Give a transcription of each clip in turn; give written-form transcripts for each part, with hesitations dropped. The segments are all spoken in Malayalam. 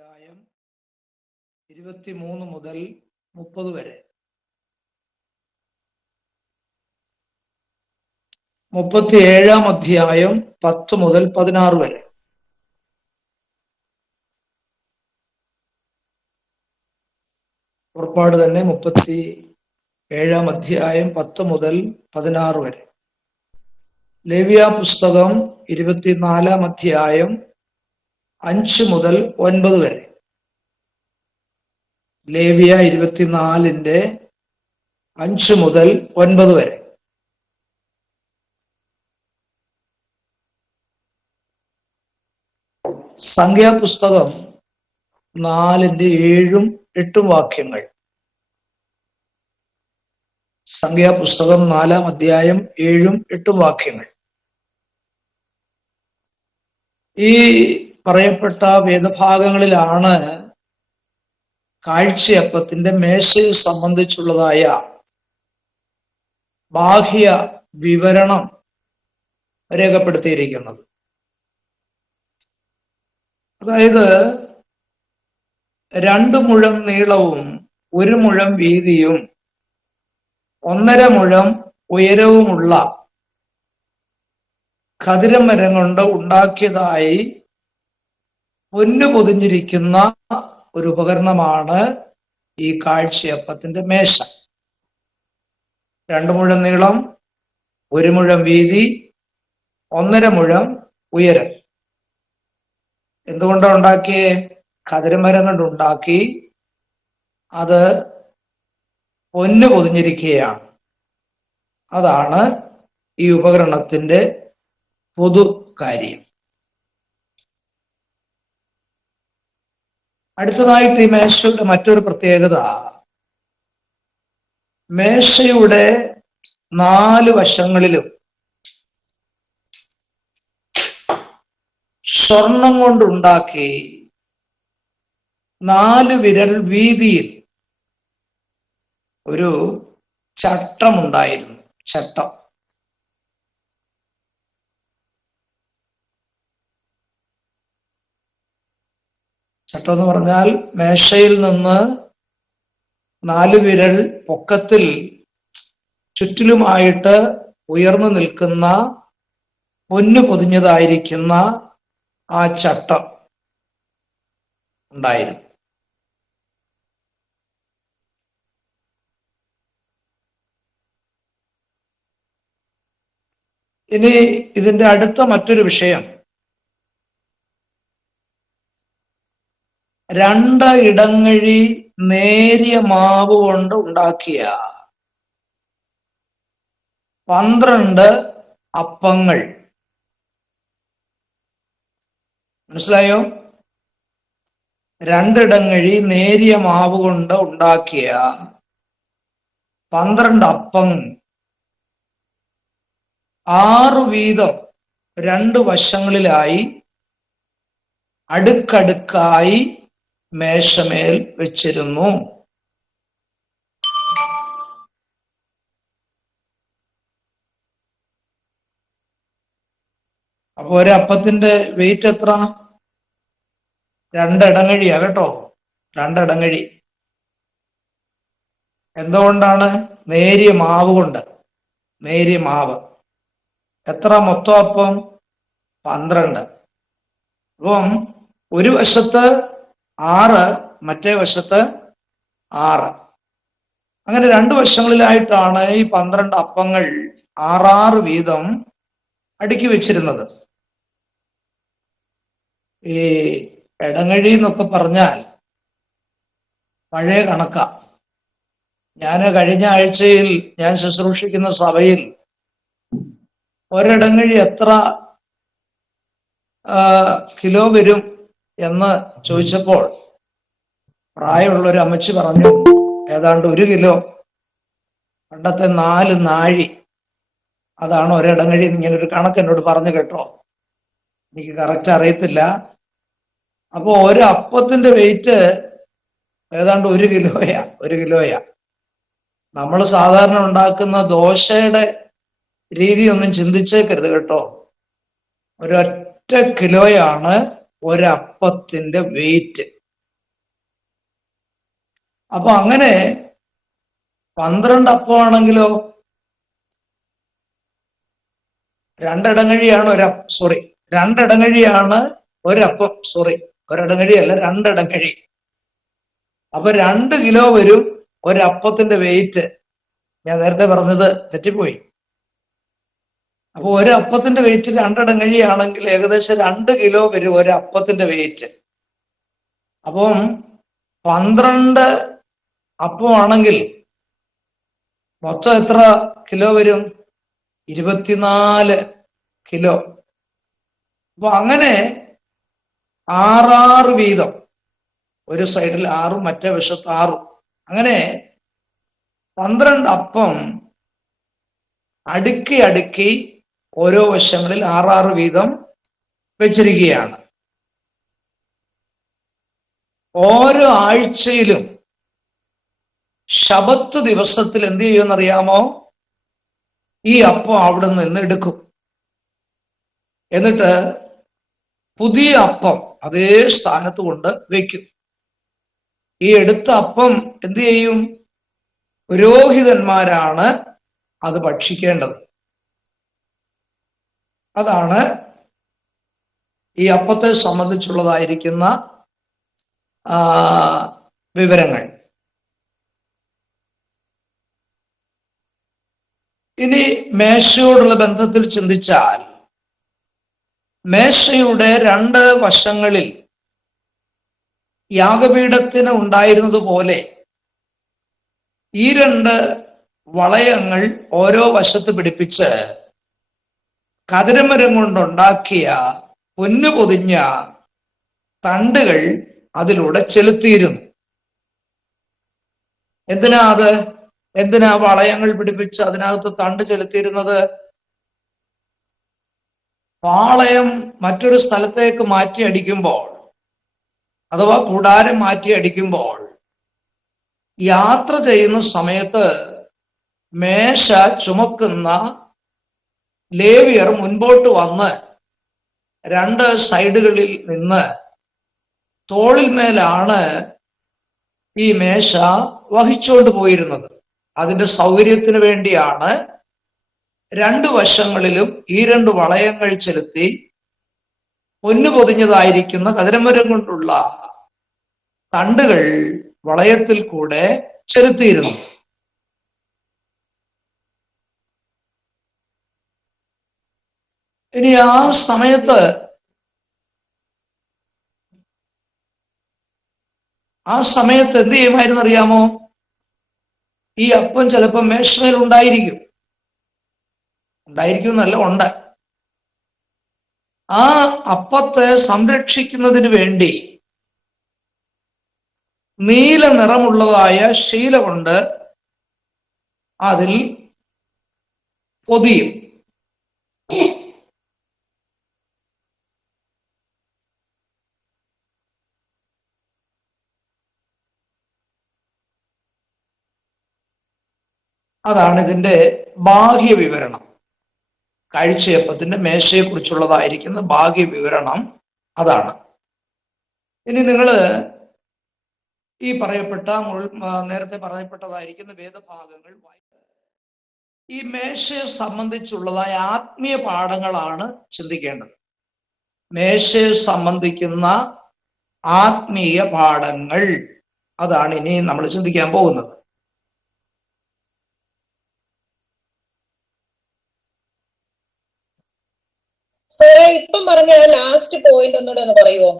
അധ്യായം 23 മുതൽ 30 വരെ. 37 അധ്യായം 10 മുതൽ 16 വരെ. പുറപ്പാട് തന്നെ 37 അധ്യായം 10 മുതൽ 16 വരെ. ലേവ്യ പുസ്തകം 24 അധ്യായം 5 മുതൽ 9 വരെ. ലേവ്യ 24 5 മുതൽ 9 വരെ. സംഖ്യാപുസ്തകം 4 7 8 വാക്യങ്ങൾ. സംഖ്യാപുസ്തകം 4 അധ്യായം 7 8 വാക്യങ്ങൾ. ഈ പറയപ്പെട്ട വേദഭാഗങ്ങളിലാണ് കാഴ്ചയപ്പത്തിന്റെ മേശയെ സംബന്ധിച്ചുള്ളതായ ബാഹ്യ വിവരണം രേഖപ്പെടുത്തിയിരിക്കുന്നത്. അതായത് 2 മുഴം നീളവും 1 മുഴം വീതിയും 1.5 മുഴം ഉയരവുമുള്ള ഖദിരമരം കൊണ്ട് ഉണ്ടാക്കിയതായി പൊന്നു പൊതിഞ്ഞിരിക്കുന്ന ഒരു ഉപകരണമാണ് ഈ കാഴ്ചയപ്പത്തിന്റെ മേശ. 2 മുഴം നീളം, 1 മുഴം വീതി, 1.5 മുഴം ഉയരം. എന്തുകൊണ്ടാണ് ഉണ്ടാക്കിയേ? ഖദിരമരം കൊണ്ടുണ്ടാക്കി. അത് പൊന്നു പൊതിഞ്ഞിരിക്കുകയാണ്. അതാണ് ഈ ഉപകരണത്തിന്റെ പൊതു കാര്യം. അടുത്തതായിട്ട് ഈ മേശയുടെ മറ്റൊരു പ്രത്യേകത, മേശയുടെ 4 വശങ്ങളിലും സ്വർണം കൊണ്ടുണ്ടാക്കി 4 വിരൽ വീതിയിൽ ഒരു ചട്ടമുണ്ടായിരുന്നു. ചട്ടം എന്ന് പറഞ്ഞാൽ മേശയിൽ നിന്ന് 4 വിരൽ പൊക്കത്തിൽ ചുറ്റിലുമായിട്ട് ഉയർന്നു നിൽക്കുന്ന പൊന്നു പൊതിഞ്ഞതായിരിക്കുന്ന ആ ചട്ടം ഉണ്ടായിരുന്നു. ഇനി ഇതിന്റെ അടുത്ത മറ്റൊരു വിഷയം, 2 ഇടങ്ങഴി നേരിയ മാവ് കൊണ്ട് ഉണ്ടാക്കിയ 12 അപ്പങ്ങൾ. മനസ്സിലായോ? 2 ഇടങ്ങഴി നേരിയ മാവ് കൊണ്ട് ഉണ്ടാക്കിയ 12 അപ്പം, 6 വീതം 2 വശങ്ങളിലായി അടുക്കടുക്കായി മേശമേൽ വെച്ചിരുന്നു. അപ്പൊ ഒരപ്പത്തിന്റെ വെയിറ്റ് എത്ര? 2 ഇടങ്ങഴിയാ കേട്ടോ, 2 ഇടങ്ങഴി. എന്തുകൊണ്ടാണ്? നേരിയ മാവ് കൊണ്ട്. നേരിയ മാവ്. എത്ര മൊത്തം അപ്പം? 12. അപ്പം ഒരു വശത്ത് 6, മറ്റേ വശത്ത് 6. അങ്ങനെ 2 വശങ്ങളിലായിട്ടാണ് ഈ 12 അപ്പങ്ങൾ 6 വീതം അടുക്കി വെച്ചിരുന്നത്. ഈ ഇടങ്ങഴി എന്നൊക്കെ പറഞ്ഞാൽ പഴയ കണക്കാ. ഞാൻ കഴിഞ്ഞ ആഴ്ചയിൽ ഞാൻ ശുശ്രൂഷിക്കുന്ന സഭയിൽ ഒരിടങ്ങഴി എത്ര കിലോ വരും എന്ന് ചോദിച്ചപ്പോൾ പ്രായമുള്ള ഒരു അമ്മച്ചി പറഞ്ഞു, ഏതാണ്ട് 1 കിലോ. പണ്ടത്തെ 4 നാഴി, അതാണ് ഒരിടങ്ങഴി. ഇങ്ങനെ ഒരു കണക്ക് എന്നോട് പറഞ്ഞു കേട്ടോ. എനിക്ക് കറക്റ്റ് അറിയത്തില്ല. അപ്പൊ ഒരു അപ്പത്തിന്റെ വെയിറ്റ് ഏതാണ്ട് 1 കിലോയാ. 1 കിലോയാ. നമ്മൾ സാധാരണ ഉണ്ടാക്കുന്ന ദോശയുടെ രീതി ഒന്നും ചിന്തിച്ചേക്കരുത് കേട്ടോ. ഒരൊറ്റ കിലോയാണ് ഒരപ്പത്തിന്റെ വെയിറ്റ്. അപ്പൊ അങ്ങനെ 12 അപ്പമാണെങ്കിലോ രണ്ടിടങ്ങഴിയാണ് ഒരപ്പം. ഒരിടങ്ങഴിയല്ല, രണ്ടിടങ്ങഴി. അപ്പൊ 2 കിലോ വരും ഒരപ്പത്തിന്റെ വെയിറ്റ്. ഞാൻ നേരത്തെ പറഞ്ഞത് തെറ്റിപ്പോയി. അപ്പൊ ഒരപ്പത്തിന്റെ വെയിറ്റ് 2 ഇടങ്ങഴിയാണെങ്കിൽ ഏകദേശം 2 കിലോ വരും ഒരപ്പത്തിന്റെ വെയിറ്റ്. അപ്പം 12 അപ്പമാണെങ്കിൽ മൊത്തം എത്ര കിലോ വരും? 24 കിലോ. അപ്പൊ അങ്ങനെ 6 വീതം, ഒരു സൈഡിൽ 6 മറ്റേ വശത്ത് 6, അങ്ങനെ 12 അപ്പം അടുക്കി അടുക്കി ഓരോ വശങ്ങളിൽ 6 വീതം വെച്ചിരിക്കുകയാണ്. ഓരോ ആഴ്ചയിലും ശബത്ത് ദിവസത്തിൽ എന്ത് ചെയ്യുമെന്നറിയാമോ? ഈ അപ്പം അവിടെ നിന്ന് എടുക്കും. എന്നിട്ട് പുതിയ അപ്പം അതേ സ്ഥാനത്ത് കൊണ്ട് വെക്കും. ഈ എടുത്ത അപ്പം എന്ത് ചെയ്യും? പുരോഹിതന്മാരാണ് അത് ഭക്ഷിക്കേണ്ടത്. അതാണ് ഈ അപ്പത്തെ സംബന്ധിച്ചുള്ളതായിരിക്കുന്ന വിവരങ്ങൾ. ഇനി മേശയോടുള്ള ബന്ധത്തിൽ ചിന്തിച്ചാൽ, മേശയുടെ 2 വശങ്ങളിൽ യാഗപീഠത്തിന് ഉണ്ടായിരുന്നത് പോലെ ഈ 2 വളയങ്ങൾ ഓരോ വശത്ത് പിടിപ്പിച്ച് കതിരമരം കൊണ്ടുണ്ടാക്കിയ പൊന്നു പൊതിഞ്ഞ തണ്ടുകൾ അതിലൂടെ ചെലുത്തിയിരുന്നു. എന്തിനാ വളയങ്ങൾ പിടിപ്പിച്ച് അതിനകത്ത് തണ്ട് ചെലുത്തിയിരുന്നത്? പാളയം മറ്റൊരു സ്ഥലത്തേക്ക് മാറ്റി അടിക്കുമ്പോൾ, അഥവാ കൂടാരം മാറ്റി അടിക്കുമ്പോൾ, യാത്ര ചെയ്യുന്ന സമയത്ത് മേശ ചുമക്കുന്ന ലേവിയർ മുൻപോട്ട് വന്ന് 2 സൈഡുകളിൽ നിന്ന് തോളിന്മേലാണ് ഈ മേശ വഹിച്ചുകൊണ്ട് പോയിരുന്നത്. അതിന്റെ സൗകര്യത്തിന് വേണ്ടിയാണ് 2 വശങ്ങളിലും ഈ 2 വളയങ്ങൾ ചെലുത്തി പൊന്നു പൊതിഞ്ഞതായിരിക്കുന്ന കതിരമരം കൊണ്ടുള്ള തണ്ടുകൾ വളയത്തിൽ കൂടെ ചെലുത്തിയിരുന്നു. ഇനി ആ സമയത്ത് എന്ത് ചെയ്യുമായിരുന്നു അറിയാമോ? ഈ അപ്പം ചിലപ്പോൾ മേശമേൽ ഉണ്ടായിരിക്കും എന്നല്ല, ഉണ്ട്. ആ അപ്പത്തെ സംരക്ഷിക്കുന്നതിന് വേണ്ടി നീല നിറമുള്ളതായ ശീല കൊണ്ട് അതിൽ പൊതിയും. അതാണ് ഇതിന്റെ ബാഹ്യ വിവരണം. കാഴ്ചയപ്പത്തിന്റെ മേശയെ കുറിച്ചുള്ളതായിരിക്കുന്ന ബാഹ്യ വിവരണം അതാണ്. ഇനി നിങ്ങൾ ഈ പറയപ്പെട്ട നേരത്തെ പറയപ്പെട്ടതായിരിക്കുന്ന വേദഭാഗങ്ങൾ ഈ മേശയെ സംബന്ധിച്ചുള്ളതായ ആത്മീയ പാഠങ്ങളാണ് ചിന്തിക്കേണ്ടത്. മേശയെ സംബന്ധിക്കുന്ന ആത്മീയ പാഠങ്ങൾ, അതാണ് ഇനി നമ്മൾ ചിന്തിക്കാൻ പോകുന്നത്. ഇപ്പം പറഞ്ഞ ലാസ്റ്റ് പോയിന്റ് ഒന്നുകൂടെ ഒന്ന് പറയുമോ?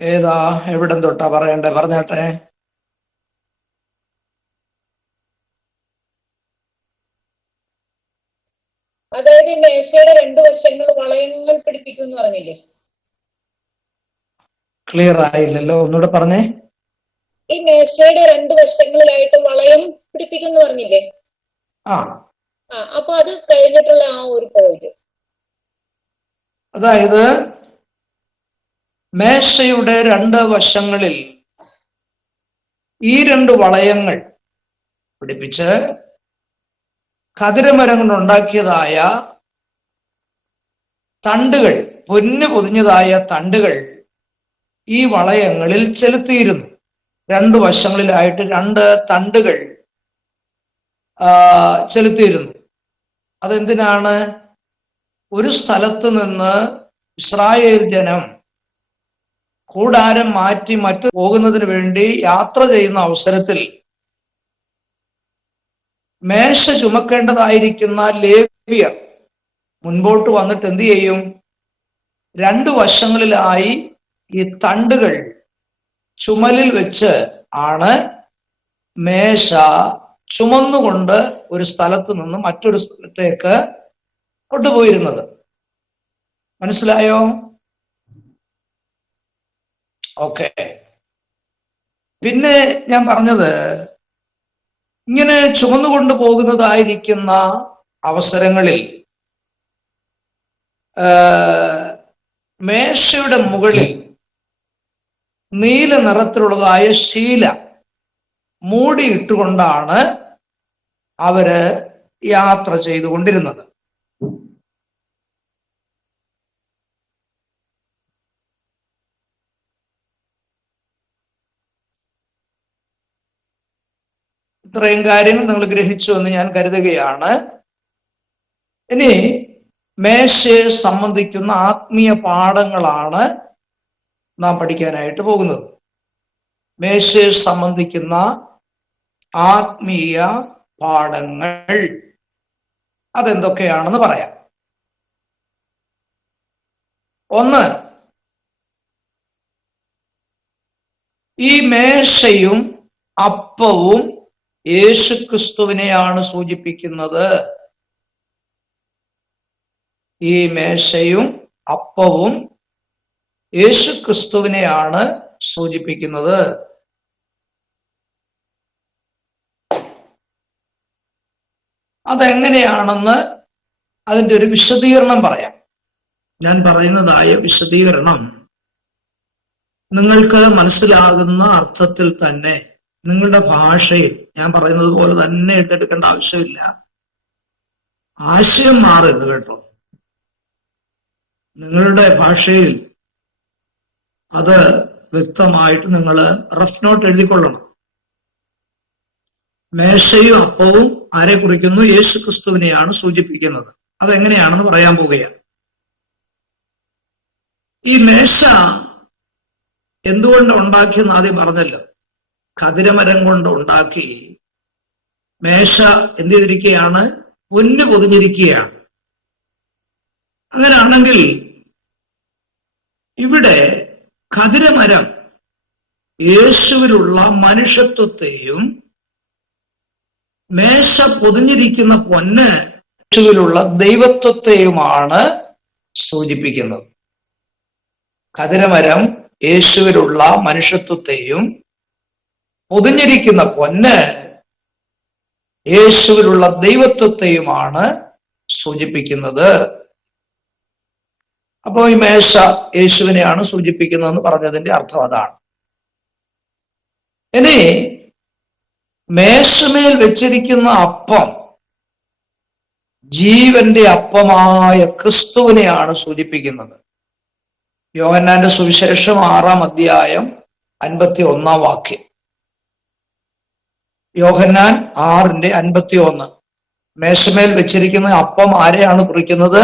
ഏതാ? എവിടം തൊട്ടാ പറയണ്ടേ? പറഞ്ഞാട്ടെ. അതായത് ഈ മേശയുടെ 2 വശങ്ങൾ വളയങ്ങൾ പിടിപ്പിക്കും എന്ന് പറഞ്ഞില്ലേ? ക്ലിയർ ആയില്ലല്ലോ, ഒന്നുകൂടെ പറഞ്ഞേ. ഈ മേശയുടെ 2 വശങ്ങളിലായിട്ട് വളയം പിടിപ്പിക്കും എന്ന് പറഞ്ഞില്ലേ? അപ്പൊ അത് കഴിഞ്ഞിട്ടുള്ള ആ ഒരു പോയിന്റ്, അതായത് മേശയുടെ 2 വശങ്ങളിൽ ഈ 2 വളയങ്ങൾ പിടിപ്പിച്ച് കതിരമരം കൊണ്ടുണ്ടാക്കിയതായ തണ്ടുകൾ, പൊന്നു പൊതിഞ്ഞതായ തണ്ടുകൾ ഈ വളയങ്ങളിൽ ചെലുത്തിയിരുന്നു. രണ്ടു വശങ്ങളിലായിട്ട് 2 തണ്ടുകൾ ചെലുത്തിയിരുന്നു. അതെന്തിനാണ്? ഒരു സ്ഥലത്ത് നിന്ന് ഇസ്രായേൽ ജനം കൂടാരം മാറ്റി മറ്റു പോകുന്നതിന് വേണ്ടി യാത്ര ചെയ്യുന്ന അവസരത്തിൽ മേശ ചുമക്കേണ്ടതായിരിക്കുന്ന ലേവ്യർ മുൻപോട്ട് വന്നിട്ട് എന്ത് ചെയ്യും? 2 വശങ്ങളിലായി ഈ തണ്ടുകൾ ചുമലിൽ വെച്ച് ആണ് മേശ ചുമന്നുകൊണ്ട് ഒരു സ്ഥലത്ത് നിന്ന് മറ്റൊരു സ്ഥലത്തേക്ക് കൊണ്ടുപോയിരുന്നത്. മനസ്സിലായോ? ഓക്കെ. പിന്നെ ഞാൻ പറഞ്ഞത്, ഇങ്ങനെ ചുമന്നുകൊണ്ട് പോകുന്നതായിരിക്കുന്ന അവസരങ്ങളിൽ മേശയുടെ മുകളിൽ നീല നിറത്തിലുള്ളതായ ശീല മൂടിയിട്ടുകൊണ്ടാണ് അവര് യാത്ര ചെയ്തുകൊണ്ടിരുന്നത്. ഇത്രയും കാര്യങ്ങൾ നിങ്ങൾ ഗ്രഹിച്ചു എന്ന് ഞാൻ കരുതുകയാണ്. ഇനി മേശയെ സംബന്ധിക്കുന്ന ആത്മീയ പാഠങ്ങളാണ് നാം പഠിക്കാനായിട്ട് പോകുന്നത്. മേശയെ സംബന്ധിക്കുന്ന ആത്മീയ പാഠങ്ങൾ അതെന്തൊക്കെയാണെന്ന് പറയാം. 1, ഈ മേശയും അപ്പവും യേശുക്രിസ്തുവിനെയാണ് സൂചിപ്പിക്കുന്നത്. ഈ മേശയും അപ്പവും യേശുക്രിസ്തുവിനെയാണ് സൂചിപ്പിക്കുന്നത്. അതെങ്ങനെയാണെന്ന് അതിൻ്റെ ഒരു വിശദീകരണം പറയാം. ഞാൻ പറയുന്നതായ വിശദീകരണം നിങ്ങൾക്ക് മനസ്സിലാകുന്ന അർത്ഥത്തിൽ തന്നെ നിങ്ങളുടെ ഭാഷയിൽ ഞാൻ പറയുന്നത് പോലെ തന്നെ എടുത്തെടുക്കേണ്ട ആവശ്യമില്ല. ആശയം മാറരുത് കേട്ടോ. നിങ്ങളുടെ ഭാഷയിൽ അത് വ്യക്തമായിട്ട് നിങ്ങൾ റഫ് നോട്ട് എഴുതിക്കൊള്ളണം. മേശയും അപ്പവും ആരെ കുറിക്കുന്നു? യേശുക്രിസ്തുവിനെയാണ് സൂചിപ്പിക്കുന്നത്. അതെങ്ങനെയാണെന്ന് പറയാൻ പോവുകയാണ്. ഈ മേശ എന്തുകൊണ്ട് ഉണ്ടാക്കിയെന്ന് ആദ്യം പറഞ്ഞല്ലോ. ഖദിരമരം കൊണ്ട് ഉണ്ടാക്കി. മേശ എന്ത് ചെയ്തിരിക്കുകയാണ്? പൊന്ന് പൊതിഞ്ഞിരിക്കുകയാണ്. അങ്ങനെയാണെങ്കിൽ ഇവിടെ ഖദിരമരം യേശുവിലുള്ള മനുഷ്യത്വത്തെയും മേശ പൊതിഞ്ഞിരിക്കുന്ന പൊന്ന് യേശുവിലുള്ള ദൈവത്വത്തെയുമാണ് സൂചിപ്പിക്കുന്നത്. ഖദിരമരം യേശുവിലുള്ള മനുഷ്യത്വത്തെയും പൊതിഞ്ഞിരിക്കുന്ന പൊന്ന് യേശുവിലുള്ള ദൈവത്വത്തെയുമാണ് സൂചിപ്പിക്കുന്നത്. അപ്പോ ഈ മേശ യേശുവിനെയാണ് സൂചിപ്പിക്കുന്നതെന്ന് പറഞ്ഞതിന്റെ അർത്ഥം അതാണ്. ഇനി മേശമേൽ വെച്ചിരിക്കുന്ന അപ്പം ജീവന്റെ അപ്പമായ ക്രിസ്തുവിനെയാണ് സൂചിപ്പിക്കുന്നത്. യോഹന്നാന്റെ സുവിശേഷം 6-ാം അധ്യായം 51-ാം വാക്യം. യോഹന്നാൻ 6:51. മേശമേൽ വെച്ചിരിക്കുന്ന അപ്പം ആരെയാണ് കുറിക്കുന്നത്?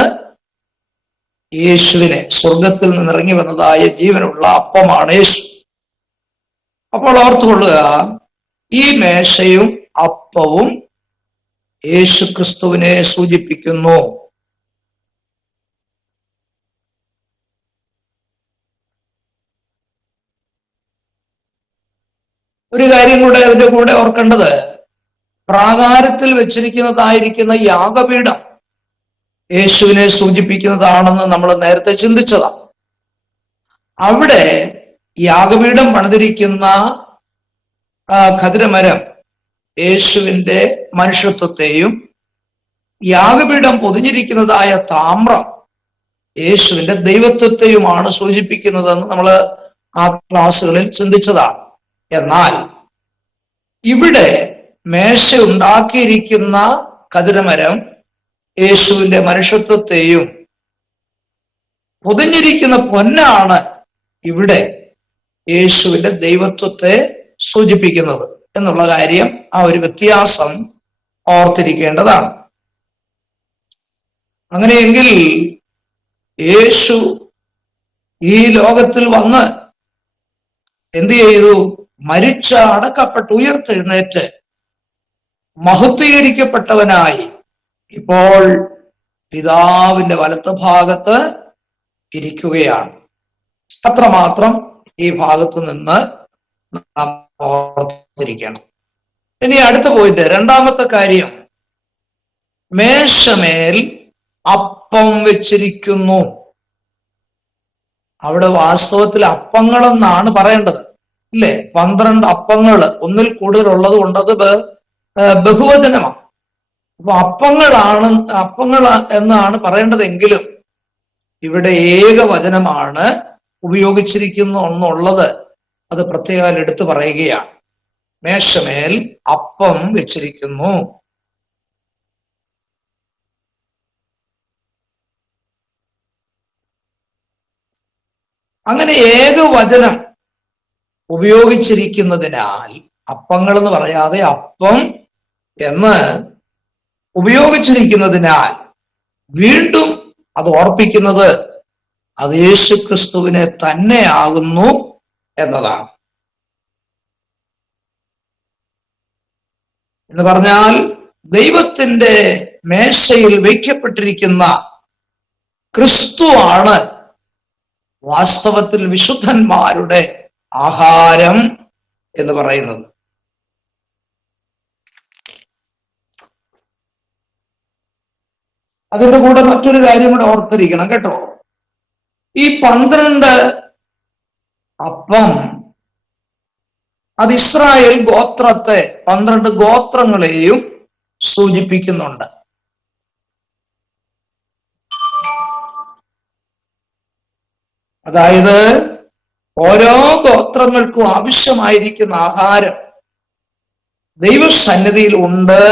യേശുവിനെ. സ്വർഗത്തിൽ നിന്ന് ഇറങ്ങി വന്നതായ ജീവനുള്ള അപ്പമാണ് യേശു. അപ്പോൾ ഓർത്തുകൊള്ളുക, ഈ മേശയും അപ്പവും യേശു ക്രിസ്തുവിനെ സൂചിപ്പിക്കുന്നു. ഒരു കാര്യം കൂടെ അതിന്റെ കൂടെ ഓർക്കേണ്ടത്, പ്രാകാരത്തിൽ വെച്ചിരിക്കുന്നതായിരിക്കുന്ന യാഗപീഠം യേശുവിനെ സൂചിപ്പിക്കുന്നതാണെന്ന് നമ്മൾ നേരത്തെ ചിന്തിച്ചതാണ്. അവിടെ യാഗപീഠം പണിതിരിക്കുന്ന ഖദിരമരം യേശുവിന്റെ മനുഷ്യത്വത്തെയും യാഗപീഠം പൊതിഞ്ഞിരിക്കുന്നതായ താമ്രം യേശുവിന്റെ ദൈവത്വത്തെയുമാണ് സൂചിപ്പിക്കുന്നതെന്ന് നമ്മൾ ആ ക്ലാസ്സുകളിൽ ചിന്തിച്ചതാണ്. എന്നാൽ ഇവിടെ മേശ ഉണ്ടാക്കിയിരിക്കുന്ന ഖദിരമരം യേശുവിന്റെ മനുഷ്യത്വത്തെയും പൊതിഞ്ഞിരിക്കുന്ന പൊന്നാണ് ഇവിടെ യേശുവിന്റെ ദൈവത്വത്തെ സൂചിപ്പിക്കുന്നത് എന്നുള്ള കാര്യം, ആ ഒരു വ്യത്യാസം ഓർത്തിരിക്കേണ്ടതാണ്. അങ്ങനെയെങ്കിൽ യേശു ഈ ലോകത്തിൽ വന്ന് എന്ത് ചെയ്തു? മരിച്ച, അടക്കപ്പെട്ട്, ഉയർത്തെഴുന്നേറ്റ് മഹത്വീകരിക്കപ്പെട്ടവനായി ഇപ്പോൾ പിതാവിന്റെ വലത്ത് ഭാഗത്ത് ഇരിക്കുകയാണ്. അത്രമാത്രം ഈ ഭാഗത്ത് നിന്ന് നാം ഓർത്തിരിക്കണം. ഇനി അടുത്ത പോയിന്റ്, രണ്ടാമത്തെ കാര്യം, മേശമേൽ അപ്പം വെച്ചിരിക്കുന്നു. അവിടെ വാസ്തവത്തിൽ അപ്പങ്ങളെന്നാണ് പറയേണ്ടത്, ഇല്ലേ? 12 അപ്പങ്ങൾ, ഒന്നിൽ കൂടുതൽ ഉള്ളത് കൊണ്ടത് ബഹുവചനമാണ്. അപ്പൊ അപ്പങ്ങൾ എന്നാണ് പറയേണ്ടതെങ്കിലും ഇവിടെ ഏകവചനമാണ് ഉപയോഗിച്ചിരിക്കുന്നു എന്നുള്ളത് അത് പ്രത്യേകം എടുത്തു പറയുകയാണ്. മേശമേൽ അപ്പം വെച്ചിരിക്കുന്നു. അങ്ങനെ ഏകവചനം ഉപയോഗിച്ചിരിക്കുന്നതിനാൽ അപ്പങ്ങൾ എന്ന് പറയാതെ അപ്പം എന്ന് ഉപയോഗിച്ചിരിക്കുന്നതിനാൽ വീണ്ടും അത് ഓർപ്പിക്കുന്നത് അത് യേശു ക്രിസ്തുവിനെ തന്നെയാകുന്നു എന്നതാണ്. എന്ന് പറഞ്ഞാൽ ദൈവത്തിന്റെ മേശയിൽ വയ്ക്കപ്പെട്ടിരിക്കുന്ന ക്രിസ്തുവാണ് വാസ്തവത്തിൽ വിശുദ്ധന്മാരുടെ ആഹാരം എന്ന് പറയുന്നത്. അതിന്റെ കൂടെ മറ്റൊരു കാര്യം കൂടെ ഓർത്തിരിക്കണം കേട്ടോ. ഈ 12 അപ്പം അത് ഇസ്രായേൽ ഗോത്രത്തെ, 12 ഗോത്രങ്ങളെയും സൂചിപ്പിക്കുന്നുണ്ട്. അതായത് ഓരോ ഗോത്രങ്ങൾക്കും ആവശ്യമായിരിക്കുന്ന ആഹാരം ദൈവസന്നിധിയിൽ ഉണ്ട്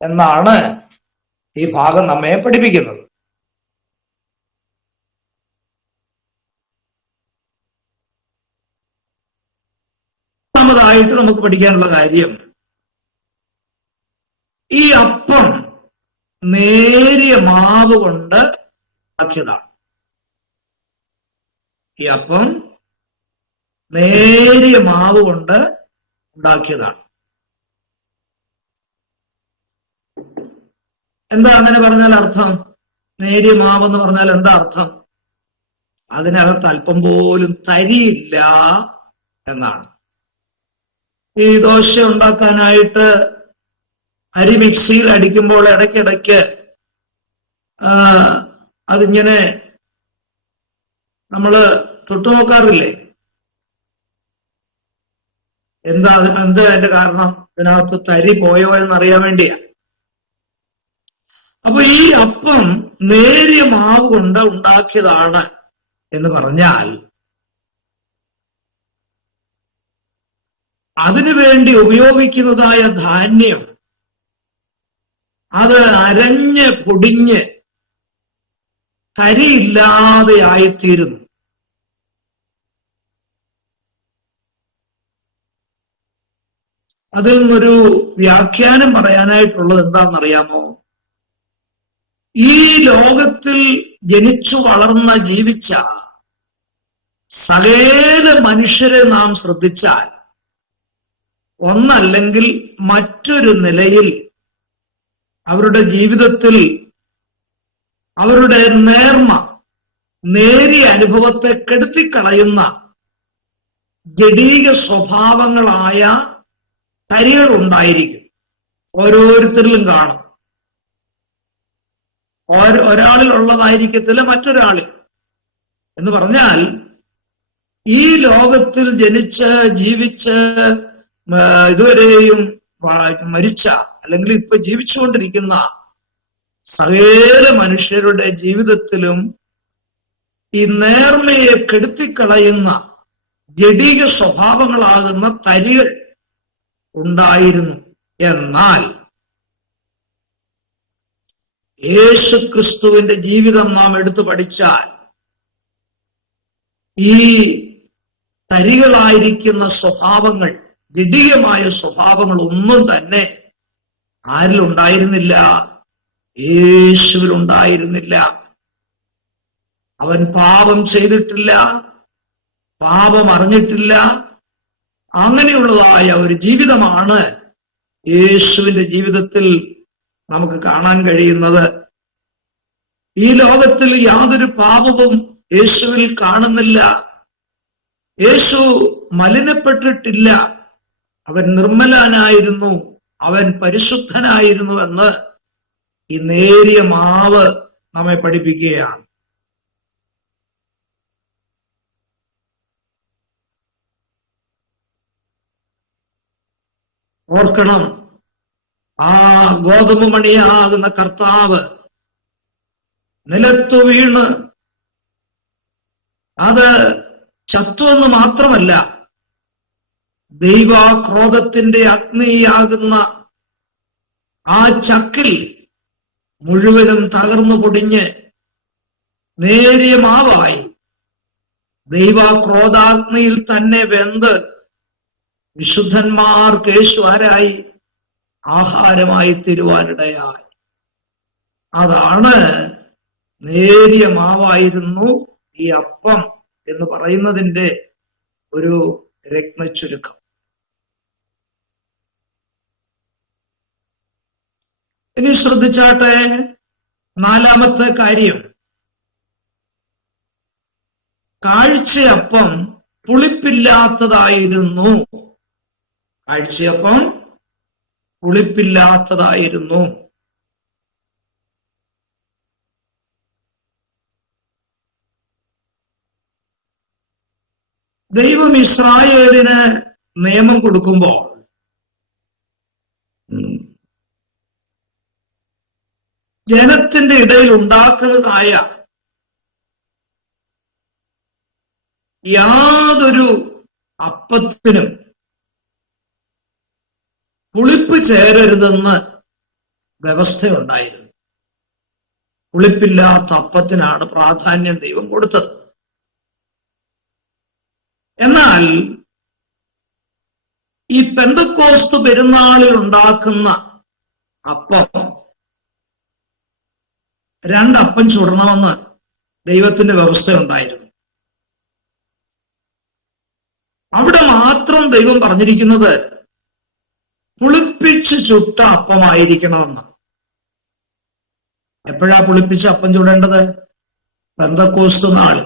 എന്നാണ് ഈ ഭാഗം നമ്മെ പഠിപ്പിക്കുന്നത്. ഒന്നാമതായിട്ട് നമുക്ക് പഠിക്കാനുള്ള കാര്യം, ഈ അപ്പം നേരിയ മാവ് കൊണ്ട് ആക്കിയതാണ്. ഈ അപ്പം നേരിയ മാവ് കൊണ്ട് ഉണ്ടാക്കിയതാണ്. എന്താ അങ്ങനെ പറഞ്ഞാൽ അർത്ഥം? നേരിയ മാവ് എന്ന് പറഞ്ഞാൽ എന്താ അർത്ഥം? അതിനകത്ത് അല്പം പോലും തരിയില്ല എന്നാണ്. ഈ ദോശ ഉണ്ടാക്കാനായിട്ട് അരി മിക്സിയിൽ അടിക്കുമ്പോൾ ഇടയ്ക്കിടയ്ക്ക് അതിങ്ങനെ നമ്മള് തൊട്ടുനോക്കാറില്ലേ? എന്താ അതിന്റെ കാരണം? ഇതിനകത്ത് തരി പോയോ എന്നറിയാൻ വേണ്ടിയാ. അപ്പൊ ഈ അപ്പം നേരിയ മാവ് കൊണ്ട് ഉണ്ടാക്കിയതാണ് എന്ന് പറഞ്ഞാൽ അതിനു വേണ്ടി ഉപയോഗിക്കുന്നതായ ധാന്യം അത് അരഞ്ഞ് പൊടിഞ്ഞ് തരിയില്ലാതെ ആയിത്തീരുന്നു. അതിൽ നിന്നൊരു വ്യാഖ്യാനം പറയാനായിട്ടുള്ളത് എന്താണെന്നറിയാമോ? ഈ ലോകത്തിൽ ജനിച്ചു വളർന്ന ജീവിച്ച സകല മനുഷ്യരെ നാം ശ്രദ്ധിച്ചാൽ ഒന്നല്ലെങ്കിൽ മറ്റൊരു നിലയിൽ അവരുടെ ജീവിതത്തിൽ അവരുടെ നേരിയ അനുഭവത്തെ കെടുത്തിക്കളയുന്ന ജഡീക സ്വഭാവങ്ങളായ തരികൾ ഉണ്ടായിരിക്കും. ഓരോരുത്തരിലും കാണും. ഒരാളിൽ ഉള്ളതായിരിക്കത്തില്ല മറ്റൊരാളിൽ. എന്ന് പറഞ്ഞാൽ ഈ ലോകത്തിൽ ജനിച്ച് ജീവിച്ച് ഇതുവരെയും മരിച്ച അല്ലെങ്കിൽ ഇപ്പൊ ജീവിച്ചുകൊണ്ടിരിക്കുന്ന സകല മനുഷ്യരുടെ ജീവിതത്തിലും ഈ നേർമയെ കെടുത്തിക്കളയുന്ന ജഡീക സ്വഭാവങ്ങളാകുന്ന തരികൾ ഉണ്ടായിരുന്നു. എന്നാൽ യേശു ക്രിസ്തുവിന്റെ ജീവിതം നാം എടുത്തു പഠിച്ചാൽ ഈ തരികളായിരിക്കുന്ന സ്വഭാവങ്ങൾ, ജഡികമായ സ്വഭാവങ്ങൾ ഒന്നും തന്നെ ആരിലുണ്ടായിരുന്നില്ല? യേശുവിലുണ്ടായിരുന്നില്ല. അവൻ പാപം ചെയ്തിട്ടില്ല, പാപം അറിഞ്ഞിട്ടില്ല. അങ്ങനെയുള്ളതായ ഒരു ജീവിതമാണ് യേശുവിന്റെ ജീവിതത്തിൽ നമുക്ക് കാണാൻ കഴിയുന്നത്. ഈ ലോകത്തിൽ യാതൊരു പാപവും യേശുവിൽ കാണുന്നില്ല. യേശു മലിനപ്പെട്ടിട്ടില്ല. അവൻ നിർമ്മലനായിരുന്നു, അവൻ പരിശുദ്ധനായിരുന്നു എന്ന് ഈ നേരിയ മാവ് നമ്മെ പഠിപ്പിക്കുകയാണ്. ഓർക്കണം, ആ ഗോതമ്പ് മണിയാകുന്ന കർത്താവ് നിലത്തു വീണ് അത് ചത്തുവെന്ന് മാത്രമല്ല, ദൈവക്രോധത്തിന്റെ അഗ്നിയാകുന്ന ആ ചക്കിൽ മുഴുവനും തകർന്നു പൊടിഞ്ഞ് നേരിയ മാവായി ദൈവക്രോധാഗ്നിയിൽ തന്നെ വെന്ത് വിശുദ്ധന്മാർക്ക് യേശു ആരായി? ആഹാരമായി തീരുവാനിടയായി. അതാണ് നേരിയ മാവായിരുന്നു ഈ അപ്പം എന്ന് പറയുന്നതിന്റെ ഒരു രത്നച്ചുരുക്കം. ഇനി ശ്രദ്ധിച്ചാട്ടെ, നാലാമത്തെ കാര്യം, കാഴ്ചയപ്പം പുളിപ്പില്ലാത്തതായിരുന്നു. കാഴ്ചയപ്പം പുളിപ്പില്ലാത്തതായിരുന്നു. ദൈവം ഇസ്രായേലിന് നിയമം കൊടുക്കുമ്പോൾ ജനത്തിന്റെ ഇടയിൽ ഉണ്ടാക്കുന്നതായ യാതൊരു അപ്പത്തിനും പുളിപ്പ് ചേരരുതെന്ന് വ്യവസ്ഥയുണ്ടായിരുന്നു. പുളിപ്പില്ലാത്ത അപ്പത്തിനാണ് പ്രാധാന്യം ദൈവം കൊടുത്തത്. എന്നാൽ ഈ പെന്തക്കോസ്ത് പെരുന്നാളിൽ ഉണ്ടാക്കുന്ന അപ്പം, രണ്ടപ്പം ചുടണമെന്ന് ദൈവത്തിന്റെ വ്യവസ്ഥയുണ്ടായിരുന്നു. അവിടെ മാത്രം ദൈവം പറഞ്ഞിരിക്കുന്നത് പുളിപ്പിച്ച് ചുട്ട അപ്പമായിരിക്കണമെന്ന്. എപ്പോഴാ പുളിപ്പിച്ച് അപ്പം ചുടേണ്ടത്? പെന്തക്കോസ്ത് നാള്.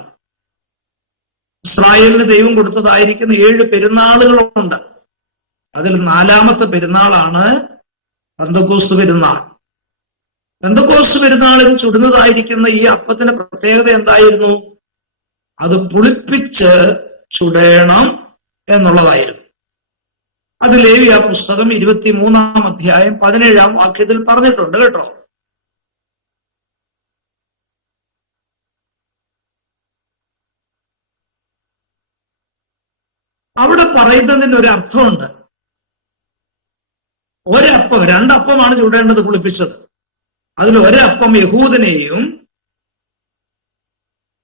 ഇസ്രായേലിന് ദൈവം കൊടുത്തതായിരിക്കുന്ന 7 പെരുന്നാളുകളുണ്ട്. അതിൽ 4ാമത്തെ പെരുന്നാളാണ് പെന്തക്കോസ്ത് പെരുന്നാൾ. പെന്തക്കോസ്ത് പെരുന്നാളിൽ ചുടുന്നതായിരിക്കുന്ന ഈ അപ്പത്തിന്റെ പ്രത്യേകത എന്തായിരുന്നു? അത് പുളിപ്പിച്ച് ചുടേണം എന്നുള്ളതായിരുന്നു. അത് ലേവ്യ പുസ്തകം 23-ാം അധ്യായം 17-ാം വാക്യത്തിൽ പറഞ്ഞിട്ടുണ്ട് കേട്ടോ. അവിടെ പറയുന്നതിന് ഒരു അർത്ഥമുണ്ട്. ഒരപ്പം, രണ്ടപ്പമാണ് ചുടേണ്ടത് പുളിപ്പിച്ചത്. അതിൽ ഒരപ്പം യഹൂദനെയും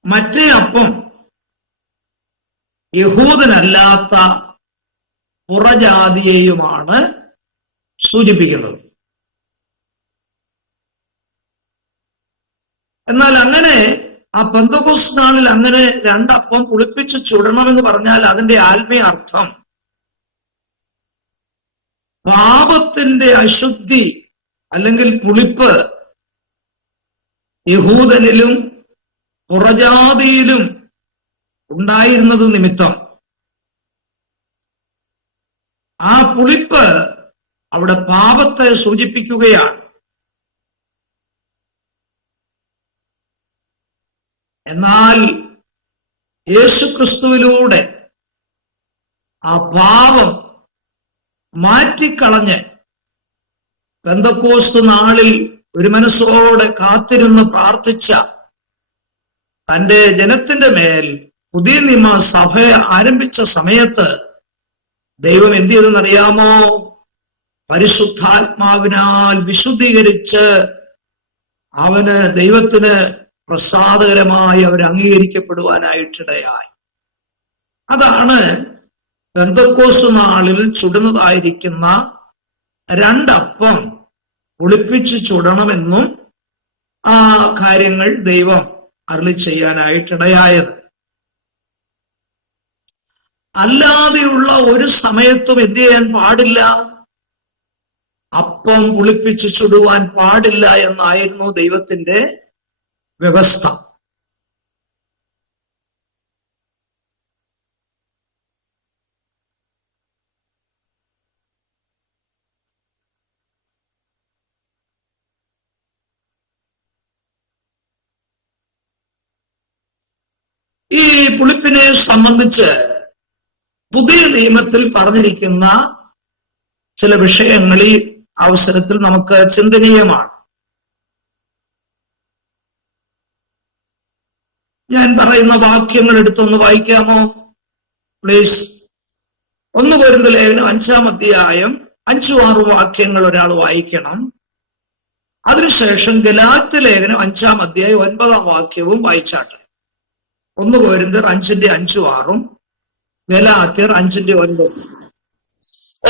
മറ്റേ അപ്പം യഹൂദനല്ലാത്ത പുറജാതിയെയുമാണ് സൂചിപ്പിക്കുന്നത്. എന്നാൽ അങ്ങനെ ആ പെന്തക്കോസ്ത് നാളിൽ അങ്ങനെ രണ്ടപ്പം പുളിപ്പിച്ച് ചുടണമെന്ന് പറഞ്ഞാൽ അതിന്റെ ആത്മീയ അർത്ഥം പാപത്തിന്റെ അശുദ്ധി അല്ലെങ്കിൽ പുളിപ്പ് യഹൂദനിലും പുറജാതിയിലും ഉണ്ടായിരുന്നത് നിമിത്തം ആ പുളിപ്പ് അവിടെ പാപത്തെ സൂചിപ്പിക്കുകയാണ്. എന്നാൽ യേശുക്രിസ്തുവിലൂടെ ആ പാപം മാറ്റിക്കളഞ്ഞ് പെന്തക്കോസ്ത് നാളിൽ ഒരു മനസ്സോടെ കാത്തിരുന്ന് പ്രാർത്ഥിച്ച തന്റെ ജനത്തിന്റെ മേൽ പുതിയ നിയമ സഭ ആരംഭിച്ച സമയത്ത് ദൈവം എന്ത് ചെയ്തെന്നറിയാമോ? പരിശുദ്ധാത്മാവിനാൽ വിശുദ്ധീകരിച്ച് അവന് ദൈവത്തിന് പ്രസാദകരമായി അവർ അംഗീകരിക്കപ്പെടുവാനായിട്ടിടയായി. അതാണ് അതുകൊണ്ടാണ് പെന്തക്കോസ്ത് നാളിൽ ചുടുന്നതായിരിക്കുന്ന രണ്ടപ്പം ഒളിപ്പിച്ച് ചുടണമെന്നും ആ കാര്യങ്ങൾ ദൈവം അരുളി ചെയ്യാനായിട്ടിടയായത്. അല്ലാതെയുള്ള ഒരു സമയത്തും എന്ത് ചെയ്യാൻ പാടില്ല, അപ്പം ഒളിപ്പിച്ച് ചുടുവാൻ പാടില്ല എന്നായിരുന്നു ദൈവത്തിന്റെ വ്യവസ്ഥ. ഈ പുളിപ്പിനെ സംബന്ധിച്ച് പുതിയ നിയമത്തിൽ പറഞ്ഞിരിക്കുന്ന ചില വിഷയങ്ങൾ ഈ അവസരത്തിൽ നമുക്ക് ചിന്തനീയമാണ്. ഞാൻ പറയുന്ന വാക്യങ്ങൾ എടുത്തൊന്ന് വായിക്കാമോ പ്ലീസ്? 1 കൊരിന്ത്യർ ലേഖനം 5-ാം അധ്യായം 5-6 വാക്യങ്ങൾ ഒരാൾ വായിക്കണം. അതിനുശേഷം ഗലാത്യ ലേഖനം 5-ാം അധ്യായം 9-ാം വാക്യവും വായിച്ചാട്ടെ. 1 കൊരിന്ത്യർ 5-ന്റെ 5-6 ഗലാത്യർ 5-ന്റെ 9.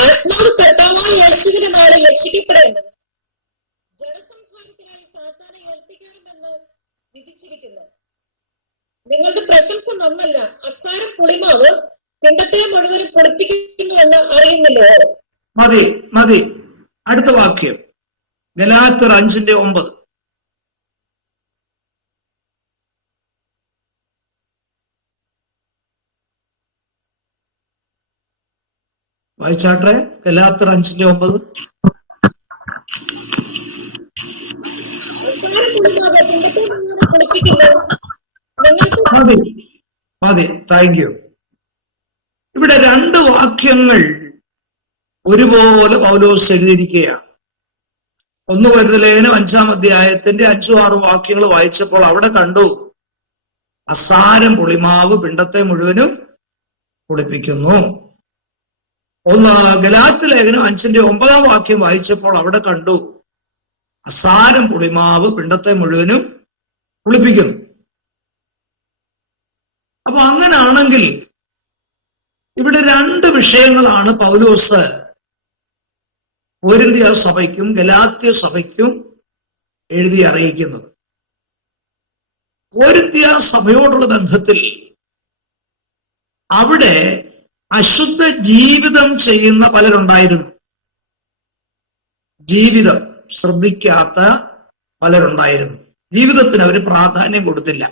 ആത്മാവ് കർത്താവായ യേശുവിന്റെ നാളിൽ രക്ഷിക്കപ്പെടേണ്ടത് ജനസംഹാരത്തിനായി സാത്താനെ ഏൽപ്പിക്കണമെന്ന് വിധിച്ചിരിക്കുന്നു. നിങ്ങളുടെ പ്രശംസ നന്നല്ല, അസാരം പുളിമാവ് പിണ്ടത്തെ മുഴുവൻ പൊളിപ്പിക്കുന്നു എന്ന് അറിയുന്നല്ലോ. മതി മതി. അടുത്ത വാക്യം ഗലാത്യർ 5-ന്റെ 9. വായിച്ചാട്ടെ. ഗലാത്യർ 5-ന്റെ 9. മതി മതി. Thank you. ഇവിടെ 2 വാക്യങ്ങൾ ഒരുപോലെ പൗലോസ് എഴുതിയിരിക്കുകയാണ്. 1 കൊരിന്ത്യർ ലേഖനം 5-ാം അധ്യായത്തിന്റെ 5-6 വാക്യങ്ങൾ വായിച്ചപ്പോൾ അവിടെ കണ്ടു, അസാരം പുളിമാവ് പിണ്ടത്തെ മുഴുവനും പുളിപ്പിക്കുന്നു. ഗലാത്യ ലേഖനം 5-ന്റെ 9-ാം വാക്യം വായിച്ചപ്പോൾ അവിടെ കണ്ടു, അസാരം പുളിമാവ് പിണ്ടത്തെ മുഴുവനും പുളിപ്പിക്കുന്നു. അപ്പൊ അങ്ങനാണെങ്കിൽ ഇവിടെ 2 വിഷയങ്ങളാണ് പൗലോസ് കൊരിന്ത്യ സഭയ്ക്കും ഗലാത്യ സഭയ്ക്കും എഴുതി അറിയിക്കുന്നത്. കൊരിന്ത്യ സഭയോടുള്ള ബന്ധത്തിൽ അവിടെ അശുദ്ധ ജീവിതം ചെയ്യുന്ന പലരുണ്ടായിരുന്നു. ജീവിതം ശ്രദ്ധിക്കാത്ത പലരുണ്ടായിരുന്നു. ജീവിതത്തിന് അവർ പ്രാധാന്യം കൊടുത്തില്ല.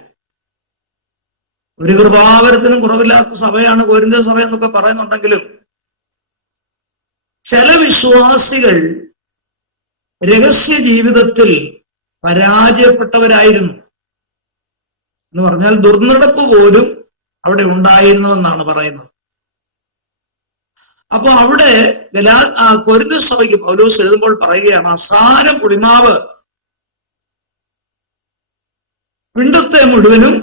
ഒരു കൃപാവരത്തിനും കുറവില്ലാത്ത സഭയാണ് കൊരിന്ത്യ സഭ എന്നൊക്കെ പറയുന്നുണ്ടെങ്കിലും ചില വിശ്വാസികൾ രഹസ്യ ജീവിതത്തിൽ പരാജയപ്പെട്ടവരായിരുന്നു. എന്ന് പറഞ്ഞാൽ ദുർനടപ്പ് പോലും അവിടെ ഉണ്ടായിരുന്നുവെന്നാണ് പറയുന്നത്. അപ്പൊ അവിടെ കൊരിന്ത്യ സഭയ്ക്ക് പൗലോസ് എഴുതുമ്പോൾ പറയുകയാണ്, അസാരം പുളിമാവ് പിണ്ടത്തെ മുഴുവനും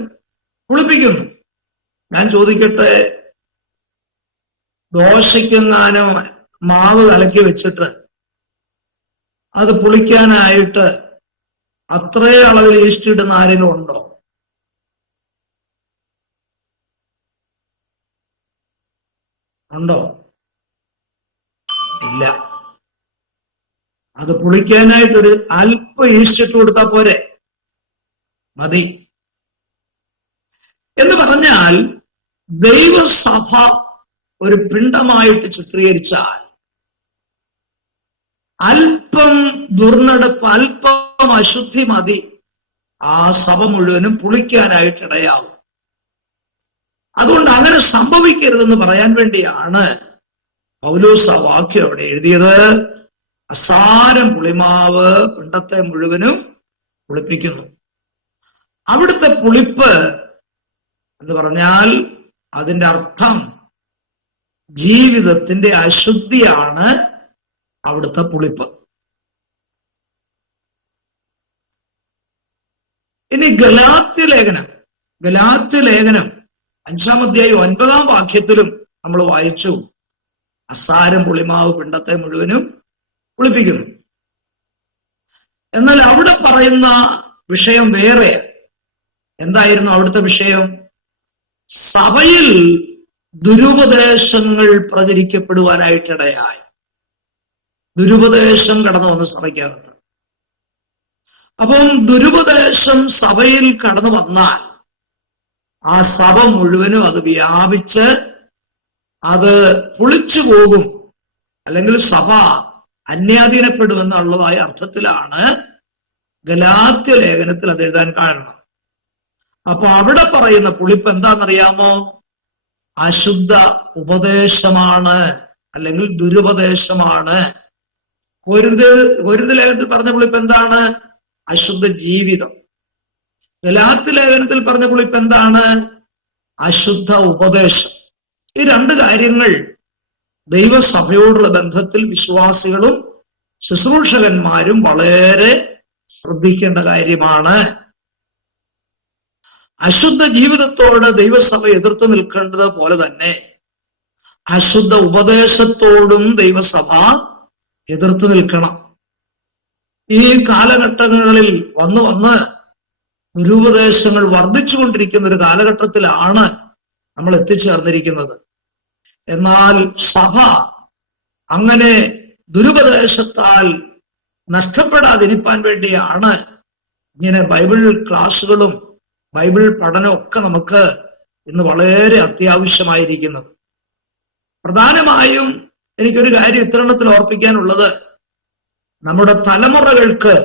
പുളിപ്പിക്കുന്നു. ഞാൻ ചോദിക്കട്ടെ, ദോശയ്ക്കെങ്ങാനും മാവ് കലക്കി വെച്ചിട്ട് അത് പുളിക്കാനായിട്ട് അത്രേ അളവിൽ ഈസ്റ്റ് ഇടുന്ന ആരെങ്കിലും ഉണ്ടോ? ഉണ്ടോ? ഇല്ല. അത് പുളിക്കാനായിട്ടൊരു അല്പ ഈസ്റ്റ് ഇട്ട് കൊടുത്താൽ പോരെ, മതി. എന്ന് പറഞ്ഞാൽ ദൈവസഭ ഒരു പിണ്ടമായിട്ട് ചിത്രീകരിച്ചാൽ അല്പം ദുർനടപ്പ്, അല്പം അശുദ്ധി മതി ആ സഭ മുഴുവനും പുളിക്കാനായിട്ട് ഇടയാവും. അതുകൊണ്ട് അങ്ങനെ സംഭവിക്കരുതെന്ന് പറയാൻ വേണ്ടിയാണ് പൗലോസ് ആ വാക്യം അവിടെ എഴുതിയത്. അസാരം പുളിമാവ് പിണ്ടത്തെ മുഴുവനും പുളിപ്പിക്കുന്നു. അവിടുത്തെ പുളിപ്പ് എന്ന് പറഞ്ഞാൽ അതിന്റെ അർത്ഥം ജീവിതത്തിന്റെ അശുദ്ധിയാണ് അവിടുത്തെ പുളിപ്പ്. ഇനി ഗലാത്യ ലേഖനം 5-ാം അധ്യായം 9-ാം വാക്യത്തിലും നമ്മൾ വായിച്ചു, അസാരം പുളിമാവ് പിണ്ടത്തെ മുഴുവനും പുളിപ്പിക്കുന്നു. എന്നാൽ അവിടെ പറയുന്ന വിഷയം വേറെ. എന്തായിരുന്നു അവിടുത്തെ വിഷയം? സഭയിൽ ദുരുപദേശങ്ങൾ പ്രചരിക്കപ്പെടുവാനായിട്ടിടയായി. ദുരുപദേശം കടന്നു വന്ന് സഭയ്ക്കകത്ത്. അപ്പം ദുരുപദേശം സഭയിൽ കടന്നു വന്നാൽ ആ സഭ മുഴുവനും അത് വ്യാപിച്ച് അത് പൊളിച്ചു പോകും, അല്ലെങ്കിൽ സഭ അന്യാധീനപ്പെടുമെന്നുള്ളതായ അർത്ഥത്തിലാണ് ഗലാത്യ ലേഖനത്തിൽ അത് എഴുതാൻ കാരണം. അപ്പൊ അവിടെ പറയുന്ന പുളിപ്പ് എന്താണെന്നറിയാമോ? അശുദ്ധ ഉപദേശമാണ്, അല്ലെങ്കിൽ ദുരുപദേശമാണ്. കൊരിന്ത് ലേഖനത്തിൽ പറഞ്ഞ പുളിപ്പ് എന്താണ്? അശുദ്ധ ജീവിതം. ഗലാത്യ ലേഖനത്തിൽ പറഞ്ഞ പുളിപ്പ് എന്താണ്? അശുദ്ധ ഉപദേശം. ഈ രണ്ട് കാര്യങ്ങൾ ദൈവസഭയോടുള്ള ബന്ധത്തിൽ വിശ്വാസികളും ശുശ്രൂഷകന്മാരും വളരെ ശ്രദ്ധിക്കേണ്ട കാര്യമാണ്. അശുദ്ധ ജീവിതത്തോട് ദൈവസഭ എതിർത്ത് നിൽക്കേണ്ടത് പോലെ തന്നെ അശുദ്ധ ഉപദേശത്തോടും ദൈവസഭ എതിർത്ത് നിൽക്കണം. ഈ കാലഘട്ടങ്ങളിൽ വന്ന് ദുരുപദേശങ്ങൾ വർദ്ധിച്ചുകൊണ്ടിരിക്കുന്ന ഒരു കാലഘട്ടത്തിലാണ് നമ്മൾ എത്തിച്ചേർന്നിരിക്കുന്നത്. എന്നാൽ സഭ അങ്ങനെ ദുരുപദേശത്താൽ നഷ്ടപ്പെടാതിരിക്കാൻ വേണ്ടിയാണ് ഇങ്ങനെ ബൈബിൾ ക്ലാസ്സുകളും ബൈബിൾ പഠനവും ഒക്കെ നമുക്ക് ഇന്ന് വളരെ അത്യാവശ്യമായിരിക്കുന്നത്. പ്രധാനമായും എനിക്കൊരു കാര്യം ഇത്തരണത്തിൽ ഓർപ്പിക്കാനുള്ളത്, നമ്മുടെ തലമുറകൾക്ക്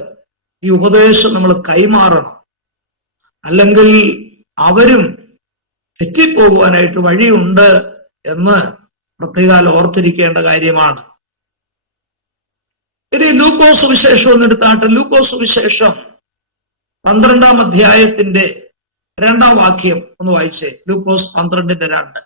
ഈ ഉപദേശം നമ്മൾ കൈമാറണം, അല്ലെങ്കിൽ അവരും തെറ്റിപ്പോകുവാനായിട്ട് വഴിയുണ്ട് എന്ന് പ്രത്യേകം ഓർത്തിരിക്കേണ്ട കാര്യമാണ്. ഇനി ലൂക്കോസ് വിശേഷം എന്നെടുത്താട്ട്, ലൂക്കോസ് വിശേഷം 12-ാം അധ്യായത്തിന്റെ 2-ാം വാക്യം ഒന്ന് വായിച്ചേ. ലൂക്കോസ് 12:2.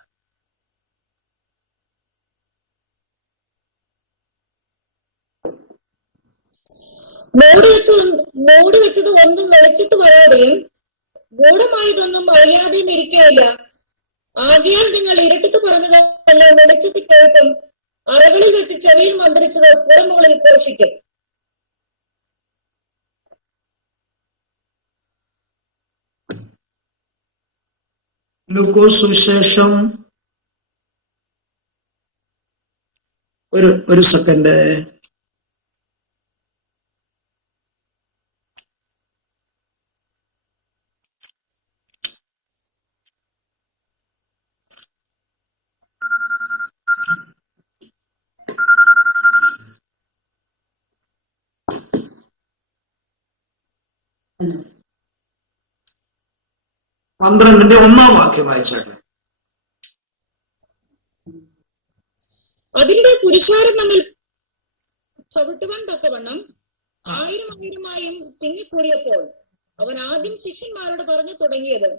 മൂടി വെച്ചത് ഒന്നും വെളിച്ചത്ത് വരാതെയും ഗൂഢമായതൊന്നും അറിയാതെയും ഇരിക്കുകയില്ല. ആകയാൽ നിങ്ങൾ ഇരുട്ടത്ത് പറഞ്ഞതല്ല വെളിച്ചത്തിൽ കേട്ടും അറകളിൽ വെച്ച് ചെവിയിൽ മന്ത്രിച്ചത് പുറമുകളിൽ ഘോഷിക്കും. ലൂക്കോസ് സുവിശേഷം ഒരു സെക്കൻഡ്. പന്ത്രണ്ടിന്റെ 1-ാം വാക്യം വായിച്ചാട്ടെ. അതിന്റെ പുരുഷാരം നമ്മൾ ചവിട്ടുവാൻ തക്കവണ്ണം 1000 തിങ്ങിക്കൂടിയപ്പോൾ അവൻ ആദ്യം ശിഷ്യന്മാരോട് പറഞ്ഞു തുടങ്ങിയത്,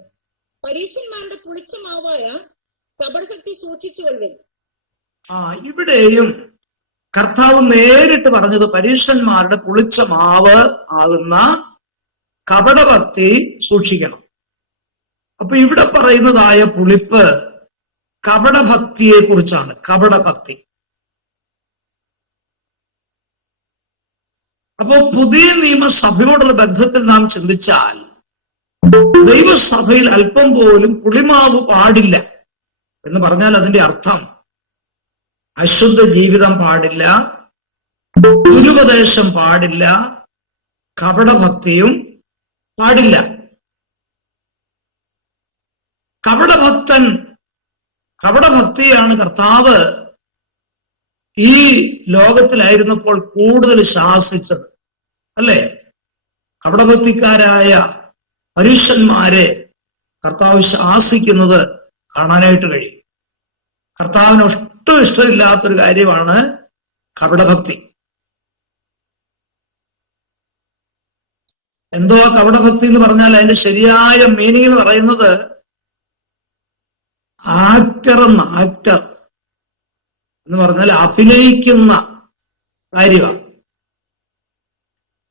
പരീശന്മാരുടെ പുളിച്ച മാവായ കപടഭക്തി സൂക്ഷിച്ചുകൊള്ളുവിൻ. ഇവിടെയും കർത്താവ് നേരിട്ട് പറഞ്ഞത് പരീശന്മാരുടെ പുളിച്ച മാവ് ആകുന്ന കപടഭക്തി സൂക്ഷിക്കണം. അപ്പൊ ഇവിടെ പറയുന്നതായ പുളിപ്പ് കപടഭക്തിയെ കുറിച്ചാണ്. കപടഭക്തി. അപ്പോ പുതിയ നിയമസഭയോടുള്ള ബന്ധത്തിൽ നാം ചിന്തിച്ചാൽ ദൈവസഭയിൽ അല്പം പോലും പുളിമാവ് പാടില്ല എന്ന് പറഞ്ഞാൽ അതിന്റെ അർത്ഥം അശുദ്ധ ജീവിതം പാടില്ല, ദുരുപദേശം പാടില്ല, കപടഭക്തിയും പാടില്ല. കപടഭക്തിയാണ് കർത്താവ് ഈ ലോകത്തിലായിരുന്നപ്പോൾ കൂടുതൽ ശാസിച്ചത്, അല്ലേ? കപടഭക്തിക്കാരായ പരീശന്മാരെ കർത്താവ് ശാസിക്കുന്നത് കാണാനായിട്ട് കഴിയും. കർത്താവിന് ഒട്ടും ഇഷ്ടമില്ലാത്തൊരു കാര്യമാണ് കപടഭക്തി. എന്തോ കപടഭക്തി എന്ന് പറഞ്ഞാൽ അതിന്റെ ശരിയായ മീനിങ് എന്ന് പറയുന്നത് ആക്ടർ എന്ന് പറഞ്ഞാൽ അഭിനയിക്കുന്ന കാര്യമാണ്.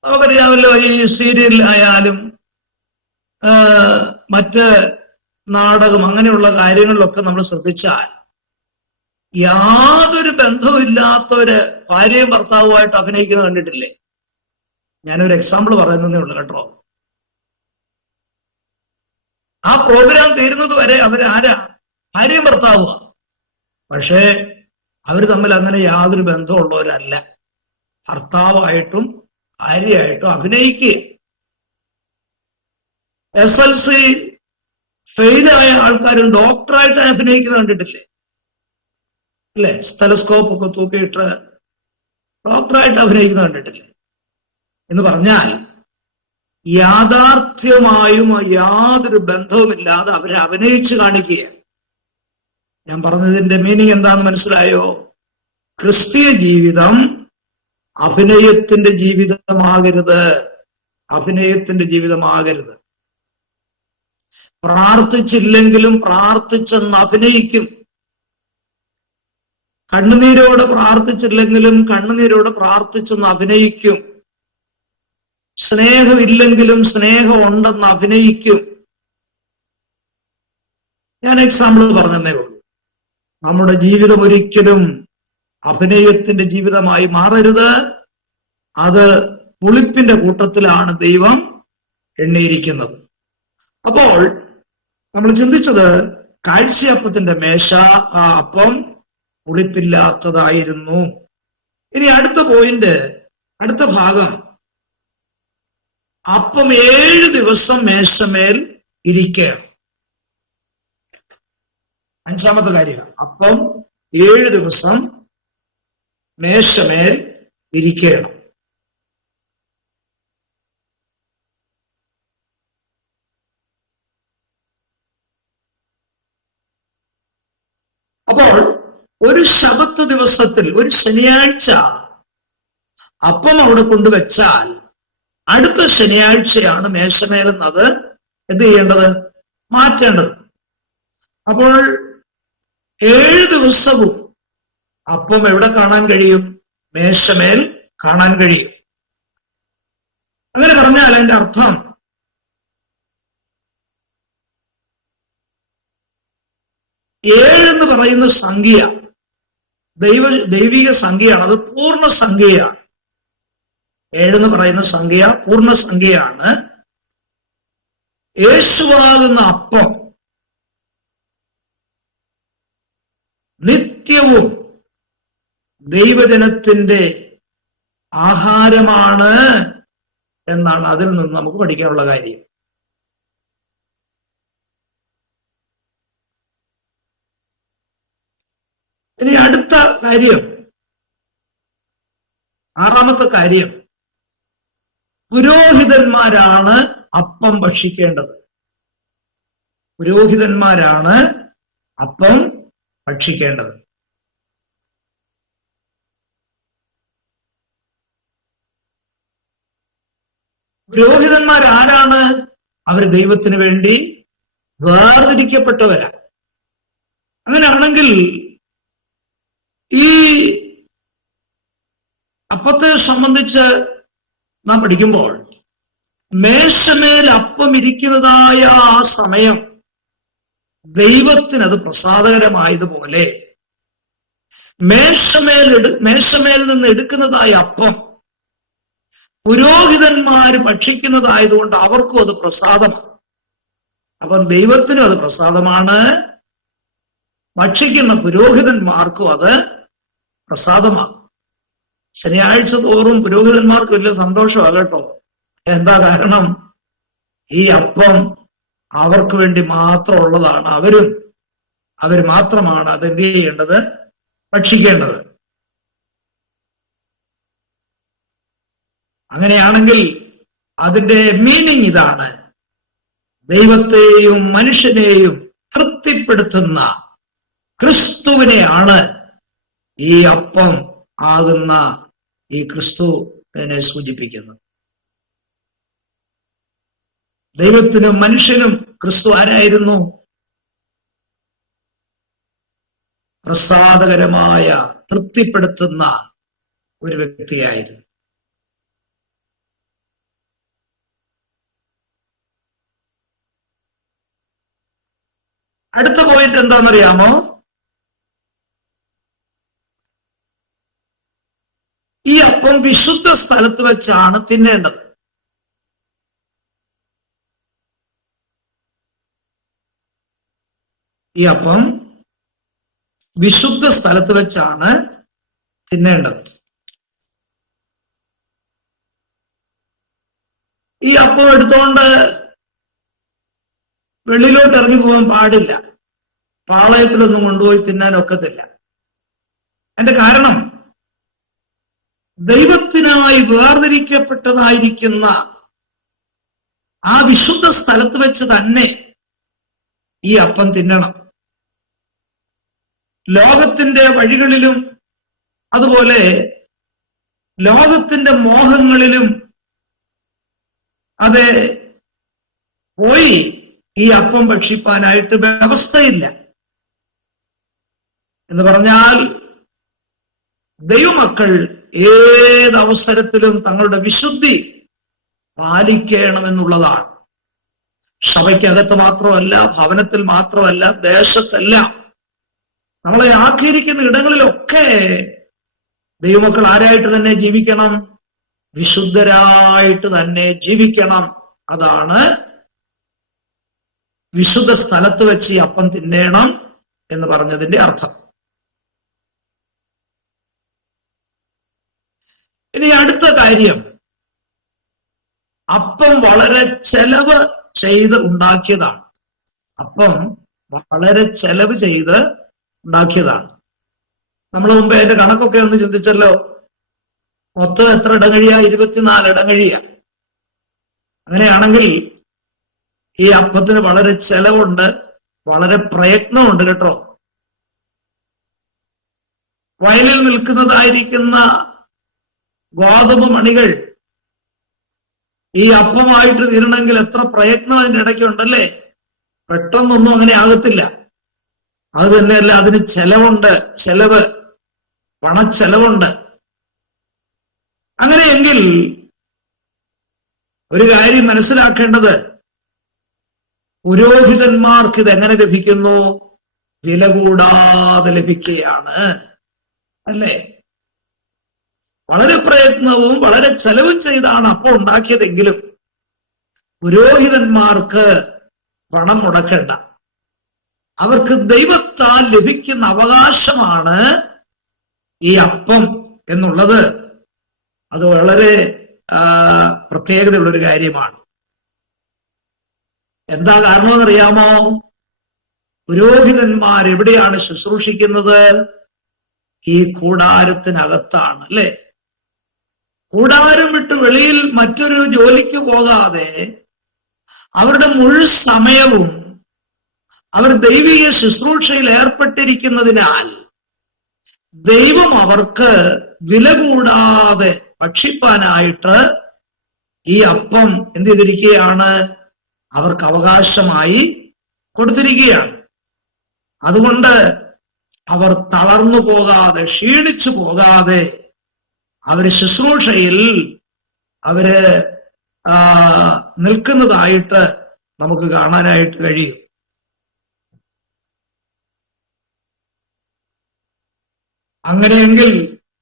നമുക്കറിയാമല്ലോ, ഈ സീരിയലിലായാലും മറ്റ് നാടകം അങ്ങനെയുള്ള കാര്യങ്ങളിലൊക്കെ നമ്മൾ ശ്രദ്ധിച്ചാൽ യാതൊരു ബന്ധവുമില്ലാത്തവര് ഭാര്യയും ഭർത്താവുമായിട്ട് അഭിനയിക്കുന്നത് കണ്ടിട്ടില്ലേ? ഞാനൊരു എക്സാമ്പിൾ പറയുന്നതേ ഉള്ളൂ കേട്ടോ. ആ പ്രോഗ്രാം തീരുന്നത് വരെ അവരാരാ? ഭാര്യയും ഭർത്താവുക. പക്ഷേ അവർ തമ്മിൽ അങ്ങനെ യാതൊരു ബന്ധമുള്ളവരല്ല. ഭർത്താവായിട്ടും ഭാര്യയായിട്ടും അഭിനയിക്കുക. SLC ഫെയിലായ ആൾക്കാരും ഡോക്ടറായിട്ട് അഭിനയിക്കുന്നത് കണ്ടിട്ടില്ലേ? അല്ലെ? സ്റ്റെലസ്കോപ്പ് ഒക്കെ തൂക്കിയിട്ട് ഡോക്ടറായിട്ട് അഭിനയിക്കുന്നത് കണ്ടിട്ടില്ലേ? എന്ന് പറഞ്ഞാൽ യാഥാർത്ഥ്യമായും യാതൊരു ബന്ധവുമില്ലാതെ അവരെ അഭിനയിച്ച് കാണിക്കുക. ഞാൻ പറഞ്ഞതിന്റെ മീനിങ് എന്താന്ന് മനസ്സിലായോ? ക്രിസ്തീയ ജീവിതം അഭിനയത്തിന്റെ ജീവിതമാകരുത്. അഭിനയത്തിന്റെ ജീവിതമാകരുത്. പ്രാർത്ഥിച്ചില്ലെങ്കിലും പ്രാർത്ഥിച്ചെന്ന് അഭിനയിക്കും. കണ്ണുനീരോടെ പ്രാർത്ഥിച്ചില്ലെങ്കിലും കണ്ണുനീരോടെ പ്രാർത്ഥിച്ചെന്ന് അഭിനയിക്കും. സ്നേഹമില്ലെങ്കിലും സ്നേഹം ഉണ്ടെന്ന് അഭിനയിക്കും. ഞാൻ എക്സാമ്പിൾ പറഞ്ഞതേ ഉള്ളൂ. നമ്മുടെ ജീവിതം ഒരിക്കലും അഭിനയത്തിന്റെ ജീവിതമായി മാറരുത്. അത് പുളിപ്പിന്റെ കൂട്ടത്തിലാണ് ദൈവം എണ്ണിയിരിക്കുന്നത്. അപ്പോൾ നമ്മൾ ചിന്തിച്ചത് കാഴ്ചയപ്പത്തിന്റെ മേശ, ആ അപ്പം പുളിപ്പില്ലാത്തതായിരുന്നു. ഇനി അടുത്ത പോയിന്റ്, അടുത്ത ഭാഗം, അപ്പം 7 ദിവസം മേശമേൽ ഇരിക്കണം. 5-ാമത്തെ കാര്യം, അപ്പം 7 ദിവസം മേശമേൽ ഇരിക്കണം. അപ്പോൾ ഒരു ശബത്ത് ദിവസത്തിൽ, ഒരു ശനിയാഴ്ച അപ്പം അവിടെ കൊണ്ടുവച്ചാൽ അടുത്ത ശനിയാഴ്ചയാണ് മേശമേലെന്നത് എന്ത് ചെയ്യേണ്ടത്? മാറ്റേണ്ടത്. അപ്പോൾ 7 ദിവസവും അപ്പം എവിടെ കാണാൻ കഴിയും? മേശമേൽ കാണാൻ കഴിയും. അങ്ങനെ പറഞ്ഞാൽ അതിന്റെ അർത്ഥം എന്ന് പറയുന്ന സംഖ്യ ദൈവിക സംഖ്യയാണ്. അത് പൂർണ്ണ സംഖ്യയാണ്. 7 പറയുന്ന സംഖ്യ പൂർണ്ണ സംഖ്യയാണ്. യേശുവാകുന്ന അപ്പം നിത്യവും ദൈവജനത്തിന്റെ ആഹാരമാണ് എന്നാണ് അതിൽ നിന്ന് നമുക്ക് പഠിക്കാനുള്ള കാര്യം. ഇനി അടുത്ത കാര്യം, 6-ാമത്തെ കാര്യം, പുരോഹിതന്മാരാണ് അപ്പം ഭക്ഷിക്കേണ്ടത്. പുരോഹിതന്മാരാണ് അപ്പം ഭക്ഷിക്കേണ്ടത്. പുരോഹിതന്മാരാരാണ്? അവർ ദൈവത്തിന് വേണ്ടി വേർതിരിക്കപ്പെട്ടവരാ. അങ്ങനെയാണെങ്കിൽ ഈ അപ്പത്തെ സംബന്ധിച്ച് നാം പഠിക്കുമ്പോൾ മേശമേൽ അപ്പം ഇരിക്കുന്നതായ ആ സമയം ദൈവത്തിന് അത് പ്രസാദകരമായതുപോലെ മേശമേൽ നിന്ന് എടുക്കുന്നതായ അപ്പം പുരോഹിതന്മാര് ഭക്ഷിക്കുന്നതായതുകൊണ്ട് അവർക്കും അത് പ്രസാദമാണ്. അപ്പം ദൈവത്തിനും അത് പ്രസാദമാണ്, ഭക്ഷിക്കുന്ന പുരോഹിതന്മാർക്കും അത് പ്രസാദമാണ്. ശനിയാഴ്ച തോറും പുരോഹിതന്മാർക്ക് വലിയ സന്തോഷമാകട്ടോ. എന്താ കാരണം? ഈ അപ്പം അവർക്ക് വേണ്ടി മാത്രമുള്ളതാണ്. അവർ മാത്രമാണ് അതെന്ത് ചെയ്യേണ്ടത്? ഭക്ഷിക്കേണ്ടത്. അങ്ങനെയാണെങ്കിൽ അതിന്റെ മീനിങ് ഇതാണ്: ദൈവത്തെയും മനുഷ്യനെയും തൃപ്തിപ്പെടുത്തുന്ന ക്രിസ്തുവിനെയാണ് ഈ അപ്പം ആകുന്ന ഈ ക്രിസ്തുവിനെ സൂചിപ്പിക്കുന്നത്. ദൈവത്തിനും മനുഷ്യനും ക്രിസ്തു ആരായിരുന്നു? പ്രസാദകരമായ, തൃപ്തിപ്പെടുത്തുന്ന ഒരു വ്യക്തിയായിരുന്നു. അടുത്ത പോയിന്റ് എന്താണെന്നറിയാമോ? ഈ അപ്പം വിശുദ്ധ സ്ഥലത്ത് വെച്ചാണ് തിന്നേണ്ടത്. ഈ അപ്പം വിശുദ്ധ സ്ഥലത്ത് വെച്ചാണ് തിന്നേണ്ടത്. ഈ അപ്പം എടുത്തോണ്ട് വെളിയിലോട്ട് ഇറങ്ങി പോകാൻ പാടില്ല. പാളയത്തിലൊന്നും കൊണ്ടുപോയി തിന്നാൻ ഒക്കത്തില്ല. അതിന്റെ കാരണം ദൈവത്തിനായി വേർതിരിക്കപ്പെട്ടതായിരിക്കുന്ന ആ വിശുദ്ധ സ്ഥലത്ത് വെച്ച് തന്നെ ഈ അപ്പം തിന്നണം. ലോകത്തിന്റെ വഴികളിലും അതുപോലെ ലോകത്തിന്റെ മോഹങ്ങളിലും അതെ പോയി ഈ അപ്പം ഭക്ഷിപ്പാനായിട്ട് വ്യവസ്ഥയില്ല. എന്ന് പറഞ്ഞാൽ ദൈവമക്കൾ ഏതവസരത്തിലും തങ്ങളുടെ വിശുദ്ധി പാലിക്കണമെന്നുള്ളതാണ്. സഭയ്ക്കകത്ത് മാത്രമല്ല, ഭവനത്തിൽ മാത്രമല്ല, ദേശത്തെല്ലാം നമ്മളെ ആക്കിയിരിക്കുന്ന ഇടങ്ങളിലൊക്കെ ദൈവമക്കൾ ആരായിട്ട് തന്നെ ജീവിക്കണം? വിശുദ്ധരായിട്ട് തന്നെ ജീവിക്കണം. അതാണ് വിശുദ്ധ സ്ഥലത്ത് വെച്ച് ഈ അപ്പം തിന്നേണം എന്ന് പറഞ്ഞതിന്റെ അർത്ഥം. ഇനി അടുത്ത കാര്യം, അപ്പം വളരെ ചെലവ് ചെയ്ത് ഉണ്ടാക്കിയതാണ്. അപ്പം വളരെ ചെലവ് ചെയ്ത് ഉണ്ടാക്കിയതാണ്. നമ്മൾ മുമ്പേ അതിന്റെ കണക്കൊക്കെ ഒന്ന് ചിന്തിച്ചല്ലോ. മൊത്തം എത്ര ഇടങ്ങഴിയാ? 24 ഇടങ്ങഴിയാ. അങ്ങനെയാണെങ്കിൽ ഈ അപ്പത്തിന് വളരെ ചെലവുണ്ട്, വളരെ പ്രയത്നമുണ്ട് കേട്ടോ. വയലിൽ നിൽക്കുന്നതായിരിക്കുന്ന ഗോതമ്പ് മണികൾ ഈ അപ്പമായിട്ട് തീരണമെങ്കിൽ എത്ര പ്രയത്നം അതിൻ്റെ ഇടയ്ക്കുണ്ടല്ലേ. പെട്ടെന്നൊന്നും അങ്ങനെ ആകത്തില്ല. അത് തന്നെയല്ല, അതിന് ചെലവുണ്ട്, പണച്ചെലവുണ്ട്. അങ്ങനെയെങ്കിൽ ഒരു കാര്യം മനസ്സിലാക്കേണ്ടത്, പുരോഹിതന്മാർക്ക് ഇതെങ്ങനെ ലഭിക്കുന്നു? വില കൂടാതെ ലഭിക്കുകയാണ്, അല്ലേ? വളരെ പ്രയത്നവും വളരെ ചെലവും ചെയ്താണ് അപ്പം ഉണ്ടാക്കിയതെങ്കിലും പുരോഹിതന്മാർക്ക് പണം മുടക്കേണ്ട. അവർക്ക് ദൈവത്താൽ ലഭിക്കുന്ന അവകാശമാണ് ഈ അപ്പം എന്നുള്ളത്. അത് വളരെ പ്രത്യേകതയുള്ളൊരു കാര്യമാണ്. എന്താ കാരണമെന്നറിയാമോ? പുരോഹിതന്മാർ എവിടെയാണ് ശുശ്രൂഷിക്കുന്നത്? ഈ കൂടാരത്തിനകത്താണ്, അല്ലെ? കൂടാരം വിട്ട് വെളിയിൽ മറ്റൊരു ജോലിക്ക് പോകാതെ അവരുടെ മുഴുവൻ സമയവും അവർ ദൈവിക ശുശ്രൂഷയിൽ ഏർപ്പെട്ടിരിക്കുന്നതിനാൽ ദൈവം അവർക്ക് വില കൂടാതെ ഭക്ഷിപ്പാനായിട്ട് ഈ അപ്പം എന്ത് ചെയ്തിരിക്കുകയാണ്? അവർക്ക് അവകാശമായി കൊടുത്തിരിക്കുകയാണ്. അതുകൊണ്ട് അവർ തളർന്നു പോകാതെ, ക്ഷീണിച്ചു പോകാതെ അവര് ശുശ്രൂഷയിൽ അവര് നിൽക്കുന്നതായിട്ട് നമുക്ക് കാണാനായിട്ട് കഴിയും. അങ്ങനെയെങ്കിൽ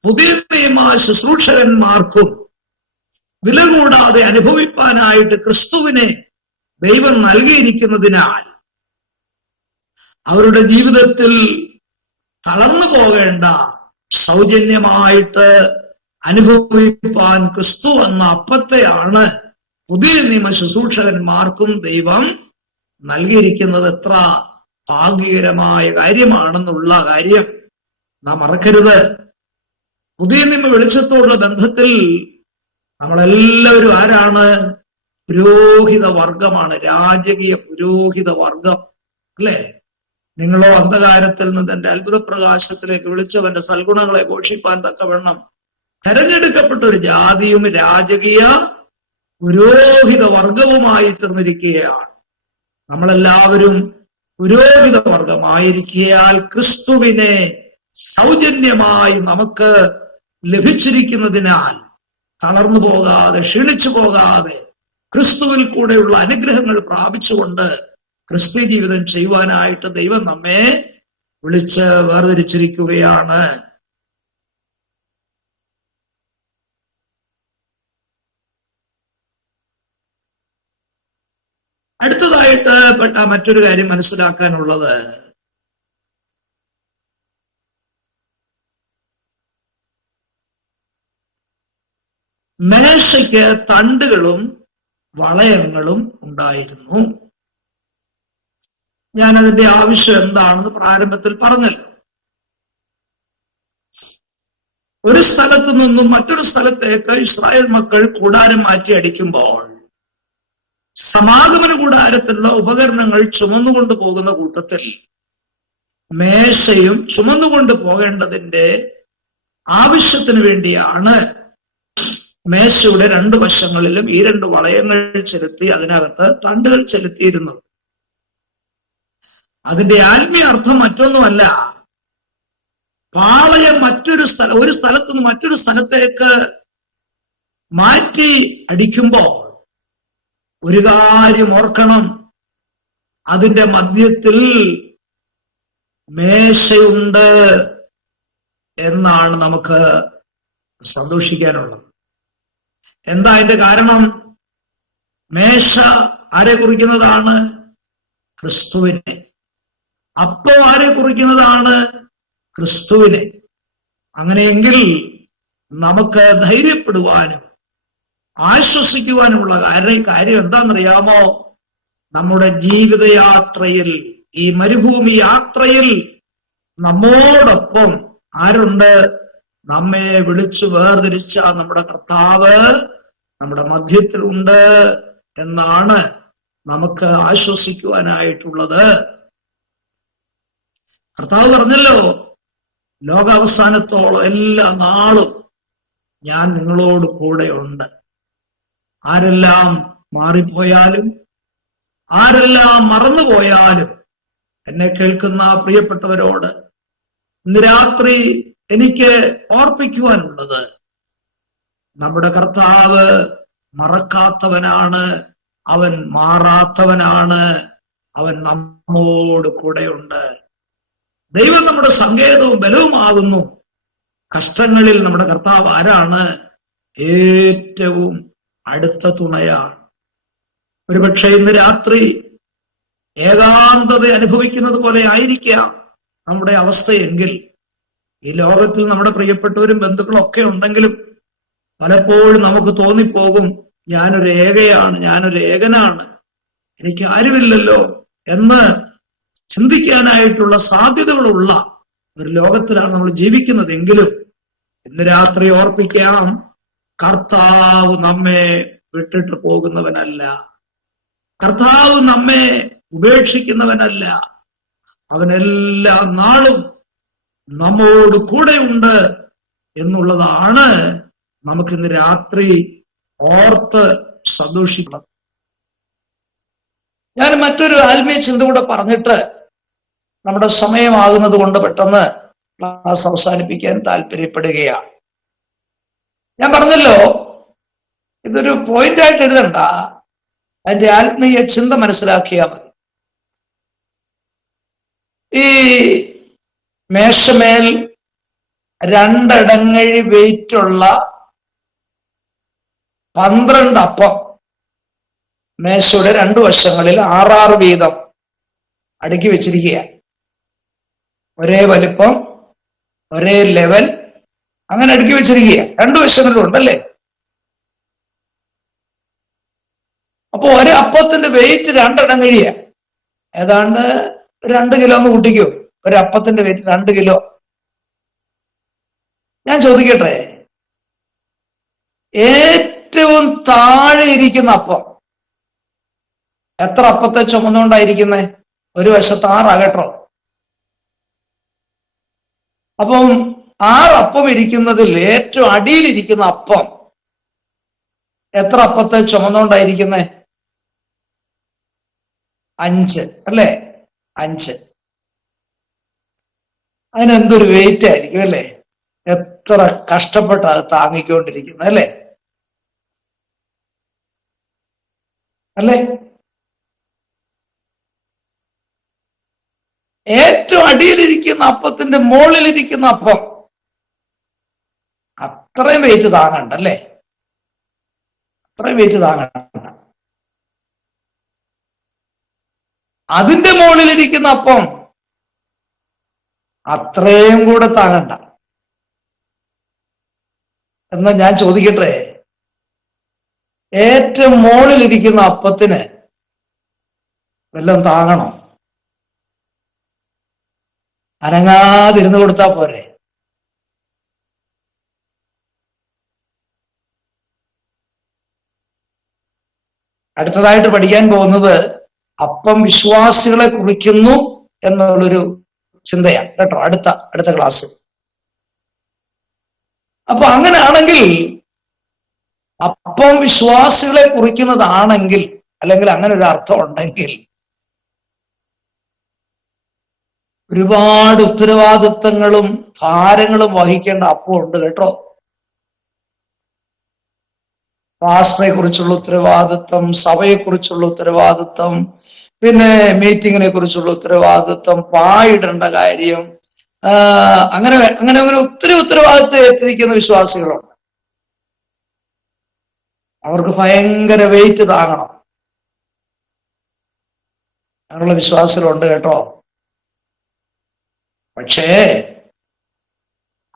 പുതിയ നിയമ ശുശ്രൂഷകന്മാർക്കും വില കൂടാതെ അനുഭവിപ്പാനായിട്ട് ക്രിസ്തുവിനെ ദൈവം നൽകിയിരിക്കുന്നതിനാൽ അവരുടെ ജീവിതത്തിൽ തളർന്നു പോകേണ്ട, സൗജന്യമായിട്ട് അനുഭവിപ്പാൻ ക്രിസ്തു എന്ന അപ്പത്തെയാണ് പുതിയ നിയമ ശുശ്രൂഷകന്മാർക്കും ദൈവം നൽകിയിരിക്കുന്നത്. എത്ര ഭാഗ്യകരമായ കാര്യമാണെന്നുള്ള കാര്യം നാം മറക്കരുത്. പുതിയ നിയമ വെളിച്ചത്തോടുള്ള ബന്ധത്തിൽ നമ്മളെല്ലാവരും ആരാണ്? പുരോഹിത വർഗമാണ്, രാജകീയ പുരോഹിത വർഗം, അല്ലെ? നിങ്ങളോ അന്ധകാരത്തിൽ നിന്ന് എന്റെ അത്ഭുത പ്രകാശത്തിലേക്ക് വിളിച്ചവന്റെ സൽഗുണങ്ങളെ ഘോഷിപ്പാൻ തക്കവണ്ണം തെരഞ്ഞെടുക്കപ്പെട്ട ഒരു ജാതിയും രാജകീയ പുരോഹിത വർഗവുമായി തീർന്നിരിക്കുകയാണ്. നമ്മളെല്ലാവരും പുരോഹിത വർഗമായിരിക്കയാൽ ക്രിസ്തുവിനെ സൗജന്യമായി നമുക്ക് ലഭിച്ചിരിക്കുന്നതിനാൽ തളർന്നു പോകാതെ, ക്ഷീണിച്ചു പോകാതെ, ക്രിസ്തുവിൽ കൂടെയുള്ള അനുഗ്രഹങ്ങൾ പ്രാപിച്ചുകൊണ്ട് ക്രിസ്ത്യ ജീവിതം ചെയ്യുവാനായിട്ട് ദൈവം നമ്മെ വിളിച്ച് വേർതിരിച്ചിരിക്കുകയാണ്. അടുത്തതായിട്ട് മറ്റൊരു കാര്യം മനസ്സിലാക്കാനുള്ളത്, മേശയ്ക്ക് തണ്ടുകളും വളയങ്ങളും ഉണ്ടായിരുന്നു. ഞാൻ അതിന്റെ ആവശ്യം എന്താണെന്ന് പ്രാരംഭത്തിൽ പറഞ്ഞല്ലോ. ഒരു സ്ഥലത്തു നിന്നും മറ്റൊരു സ്ഥലത്തേക്ക് ഇസ്രായേൽ മക്കൾ കൂടാരം മാറ്റി അടിക്കുമ്പോൾ സമാഗമന കൂടാരത്തിലുള്ള ഉപകരണങ്ങൾ ചുമന്നുകൊണ്ട് പോകുന്ന കൂട്ടത്തിൽ മേശയും ചുമന്നുകൊണ്ട് പോകേണ്ടതിന്റെ ആവശ്യത്തിന് വേണ്ടിയാണ് മേശയുടെ രണ്ടു വശങ്ങളിലും ഈ രണ്ട് വളയങ്ങൾ ചെലുത്തി അതിനകത്ത് തണ്ടുകൾ ചെലുത്തിയിരുന്നത്. അതിന്റെ ആത്മീയ അർത്ഥം മറ്റൊന്നുമല്ല, പാളയം ഒരു സ്ഥലത്തു നിന്ന് മറ്റൊരു സ്ഥലത്തേക്ക് മാറ്റി അടിക്കുമ്പോൾ ഒരു കാര്യം ഓർക്കണം, അതിന്റെ മധ്യത്തിൽ മേശയുണ്ട് എന്നാണ് നമുക്ക് സന്തോഷിക്കാനുള്ളത്. എന്താ അതിന്റെ കാരണം? മേശ ആരെ കുറിക്കുന്നതാണ്? ക്രിസ്തുവിനെ. അപ്പം ആരെ കുറിക്കുന്നതാണ്? ക്രിസ്തുവിനെ. അങ്ങനെയെങ്കിൽ നമുക്ക് ധൈര്യപ്പെടുവാനും ആശ്വസിക്കുവാനുമുള്ള കാര്യം എന്താണെന്നറിയാമോ? നമ്മുടെ ജീവിതയാത്രയിൽ, ഈ മരുഭൂമി യാത്രയിൽ നമ്മോടൊപ്പം ആരുണ്ട്? നമ്മെ വിളിച്ചു വേർതിരിച്ച നമ്മുടെ കർത്താവ് നമ്മുടെ മധ്യത്തിലുണ്ട് എന്നാണ് നമുക്ക് ആശ്വസിക്കുവാനായിട്ടുള്ളത്. കർത്താവ് പറഞ്ഞല്ലോ, ലോകാവസാനത്തോളം എല്ലാ നാളും ഞാൻ നിങ്ങളോട് കൂടെ ഉണ്ട്. ആരെല്ലാം മാറിപ്പോയാലും ആരെല്ലാം മറന്നുപോയാലും എന്നെ കേൾക്കുന്ന പ്രിയപ്പെട്ടവരോട് ഇന്ന് രാത്രി എനിക്ക് ഓർപ്പിക്കുവാനുള്ളത്, നമ്മുടെ കർത്താവ് മറക്കാത്തവനാണ്, അവൻ മാറാത്തവനാണ്, അവൻ നമ്മോട് കൂടെയുണ്ട്. ദൈവം നമ്മുടെ സങ്കേതവും ബലവുമാകുന്നു. കഷ്ടങ്ങളിൽ നമ്മുടെ കർത്താവ് ആരാണ്? ഏറ്റവും അടുത്ത തുണയാണ്. ഒരുപക്ഷെ ഇന്ന് രാത്രി ഏകാന്തത അനുഭവിക്കുന്നത് പോലെ ആയിരിക്കാം നമ്മുടെ അവസ്ഥയെങ്കിൽ, ഈ ലോകത്തിൽ നമ്മുടെ പ്രിയപ്പെട്ടവരും ബന്ധുക്കളും ഒക്കെ ഉണ്ടെങ്കിലും പലപ്പോഴും നമുക്ക് തോന്നിപ്പോകും, ഞാനൊരു ഏകനാണ്, എനിക്ക് ആരുമില്ലല്ലോ എന്ന് ചിന്തിക്കാനായിട്ടുള്ള സാധ്യതകളുള്ള ഒരു ലോകത്തിലാണ് നമ്മൾ ജീവിക്കുന്നതെങ്കിലും ഇന്ന് രാത്രി ഓർപ്പിക്കാം, കർത്താവ് നമ്മെ വിട്ടിട്ട് പോകുന്നവനല്ല, കർത്താവ് നമ്മെ ഉപേക്ഷിക്കുന്നവനല്ല, അവൻ എല്ലാ നാളും നമ്മോട് കൂടെയുണ്ട് എന്നുള്ളതാണ് നമുക്കിന്ന് രാത്രി ഓർത്ത് സന്തോഷിക്കണം. ഞാൻ മറ്റൊരു ആത്മീയ ചിന്ത കൂടെ പറഞ്ഞിട്ട് നമ്മുടെ സമയമാകുന്നത് കൊണ്ട് പെട്ടെന്ന് ക്ലാസ് അവസാനിപ്പിക്കാൻ താല്പര്യപ്പെടുകയാണ്. ഞാൻ പറഞ്ഞല്ലോ, ഇതൊരു പോയിന്റായിട്ട് എഴുതണ്ട, അതിന്റെ ആത്മീയ ചിന്ത മനസ്സിലാക്കിയാൽ മതി. ഈ മേശമേൽ രണ്ടടങ്ങഴി വെയിറ്റുള്ള 12 അപ്പം മേശയുടെ രണ്ടു വശങ്ങളിൽ 6 വീതം അടുക്കി വെച്ചിരിക്കുക. ഒരേ വലിപ്പം, ഒരേ ലെവൽ, അങ്ങനെ അടുക്കി വെച്ചിരിക്കുക. രണ്ടു വശങ്ങളിലും ഉണ്ടല്ലേ. അപ്പൊ ഒരു അപ്പത്തിന്റെ വെയിറ്റ് 2 ഇടങ്ങഴിയ, ഏതാണ്ട് 2 കിലോ എന്ന് കൂട്ടിക്കോ. ഒരു അപ്പത്തിന്റെ വെയിറ്റ് 2 കിലോ. ഞാൻ ചോദിക്കട്ടെ, ഏറ്റവും താഴെ ഇരിക്കുന്ന അപ്പം എത്ര അപ്പത്തെ ചുമന്നുകൊണ്ടായിരിക്കുന്നേ? ഒരു വശത്ത് 6 ആകട്ടോ. അപ്പം 6 അപ്പം ഇരിക്കുന്നതിൽ ഏറ്റവും അടിയിലിരിക്കുന്ന അപ്പം എത്ര അപ്പത്തെ ചുമന്നുകൊണ്ടായിരിക്കുന്നേ? 5 അല്ലേ? 5. അതിനെന്തൊരു വെയിറ്റ് ആയിരിക്കും അല്ലേ? എത്ര കഷ്ടപ്പെട്ട് അത് താങ്ങിക്കൊണ്ടിരിക്കുന്നത് അല്ലേ? അല്ലേ? ഏറ്റവും അടിയിലിരിക്കുന്ന അപ്പത്തിന്റെ മുകളിലിരിക്കുന്ന അപ്പം അത്രയും വെയിറ്റ് താങ്ങണ്ടല്ലേ? അത്രയും വെയിറ്റ് താങ്ങണ്ട. അതിന്റെ മുകളിലിരിക്കുന്ന അപ്പം അത്രയും കൂടെ താങ്ങണ്ട. എന്നാ ഞാൻ ചോദിക്കട്ടെ, ഏറ്റവും മുകളിലിരിക്കുന്ന അപ്പത്തിന് വല്ലതും താങ്ങണം, അനങ്ങാതിരുന്നു കൊടുത്താ പോരെ? അടുത്തതായിട്ട് പഠിക്കാൻ പോകുന്നത് അപ്പം വിശ്വാസികളെ കുറിക്കുന്നു എന്നുള്ളൊരു ചിന്തയാണ് കേട്ടോ, അടുത്ത ക്ലാസ്. അപ്പൊ അങ്ങനെയാണെങ്കിൽ അപ്പം വിശ്വാസികളെ കുറിക്കുന്നതാണെങ്കിൽ, അല്ലെങ്കിൽ അങ്ങനെ ഒരു അർത്ഥം ഉണ്ടെങ്കിൽ, ഒരുപാട് ഉത്തരവാദിത്തങ്ങളും ഭാരങ്ങളും വഹിക്കേണ്ട അപ്പം ഉണ്ട് കേട്ടോ. പാസ്റ്ററെ കുറിച്ചുള്ള ഉത്തരവാദിത്വം, സഭയെക്കുറിച്ചുള്ള ഉത്തരവാദിത്വം, പിന്നെ മീറ്റിങ്ങിനെ കുറിച്ചുള്ള ഉത്തരവാദിത്വം, പായിടേണ്ട കാര്യം, അങ്ങനെ അങ്ങനെ അങ്ങനെ ഒത്തിരി ഉത്തരവാദിത്വം ഏറ്റിരിക്കുന്ന വിശ്വാസികളുണ്ട്. അവർക്ക് ഭയങ്കര വെയിറ്റ് താങ്ങണം. അങ്ങനെയുള്ള വിശ്വാസികളുണ്ട് കേട്ടോ. പക്ഷേ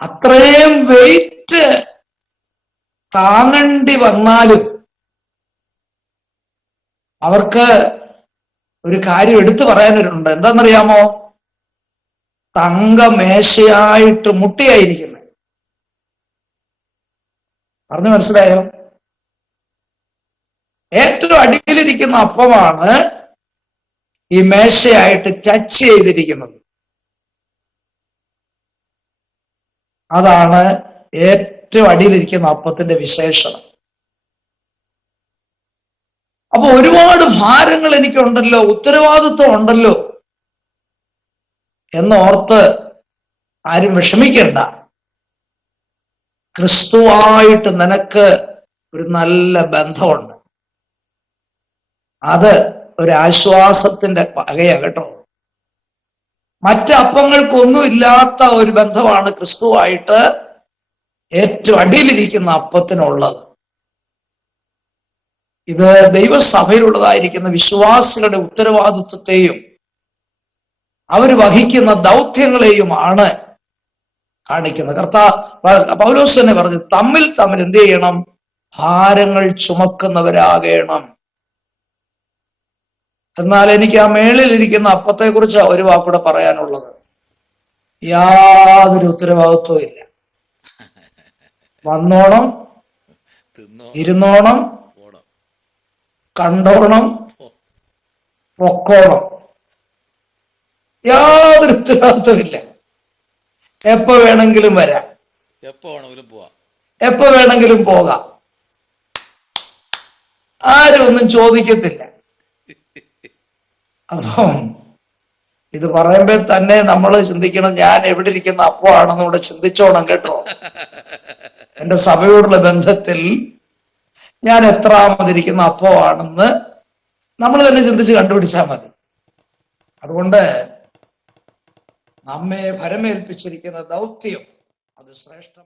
അത്രയും വെയിറ്റ് താങ്ങേണ്ടി വന്നാലും അവർക്ക് ഒരു കാര്യം എടുത്തു പറയാനൊരുണ്ട്. എന്താണെന്നറിയാമോ? തങ്കമേശയായിട്ട് മുട്ടിയായിരിക്കുന്നത്. പറഞ്ഞു മനസ്സിലായോ? ഏറ്റവും അടിയിലിരിക്കുന്ന അപ്പമാണ് ഈ മേശയായിട്ട് ടച്ച് ചെയ്തിരിക്കുന്നത്. അതാണ് ഏറ്റവും അടിയിലിരിക്കുന്ന അപ്പത്തിന്റെ വിശേഷത. അപ്പൊ ഒരുപാട് ഭാരങ്ങൾ എനിക്കുണ്ടല്ലോ, ഉത്തരവാദിത്വം ഉണ്ടല്ലോ എന്നോർത്ത് ആരും വിഷമിക്കണ്ട. ക്രിസ്തുവായിട്ട് നിനക്ക് ഒരു നല്ല ബന്ധമുണ്ട്. അത് ഒരു ആശ്വാസത്തിന്റെ വകയാ കേട്ടോ. മറ്റ് അപ്പങ്ങൾക്കൊന്നും ഇല്ലാത്ത ഒരു ബന്ധമാണ് ക്രിസ്തുവായിട്ട് ഏറ്റവും അടിയിലിരിക്കുന്ന അപ്പത്തിനുള്ളത്. ഇത് ദൈവസഭയിലുള്ളതായിരിക്കുന്ന വിശ്വാസികളുടെ ഉത്തരവാദിത്വത്തെയും അവർ വഹിക്കുന്ന ദൗത്യങ്ങളെയുമാണ് കാണിക്കുന്നത്. പൗലോസ് തന്നെ പറഞ്ഞു, തമ്മിൽ എന്ത് ചെയ്യണം? ഭാരങ്ങൾ ചുമക്കുന്നവരാകണം. എന്നാൽ എനിക്ക് ആ മേളിലിരിക്കുന്ന അപ്പത്തെ കുറിച്ച് ഒരു വാക്കൂടെ പറയാനുള്ളത്. യാതൊരു ഉത്തരവാദിത്വവും ഇല്ല. വന്നോണം, ഇരുന്നോണം, കണ്ടോണം, പൊക്കോണം. യാതൊരു ഉത്തരവാദിത്വമില്ല. എപ്പോ വേണമെങ്കിലും വരാം, എപ്പോ വേണമെങ്കിലും പോകാം. ആരും ഒന്നും ചോദിക്കത്തില്ല. അപ്പം ഇത് പറയുമ്പോ തന്നെ നമ്മൾ ചിന്തിക്കണം, ഞാൻ എവിടെ ഇരിക്കുന്ന അപ്പമാണെന്ന് ഇവിടെ ചിന്തിച്ചോണം കേട്ടോ. എന്റെ സഭയോടുള്ള ബന്ധത്തിൽ ഞാൻ എത്രാമതിരിക്കുന്ന അപ്പമാണെന്ന് നമ്മൾ തന്നെ ചിന്തിച്ച് കണ്ടുപിടിച്ചാൽ മതി. അതുകൊണ്ട് നമ്മെ ഭരമേൽപ്പിച്ചിരിക്കുന്ന ദൗത്യം അത് ശ്രേഷ്ഠം.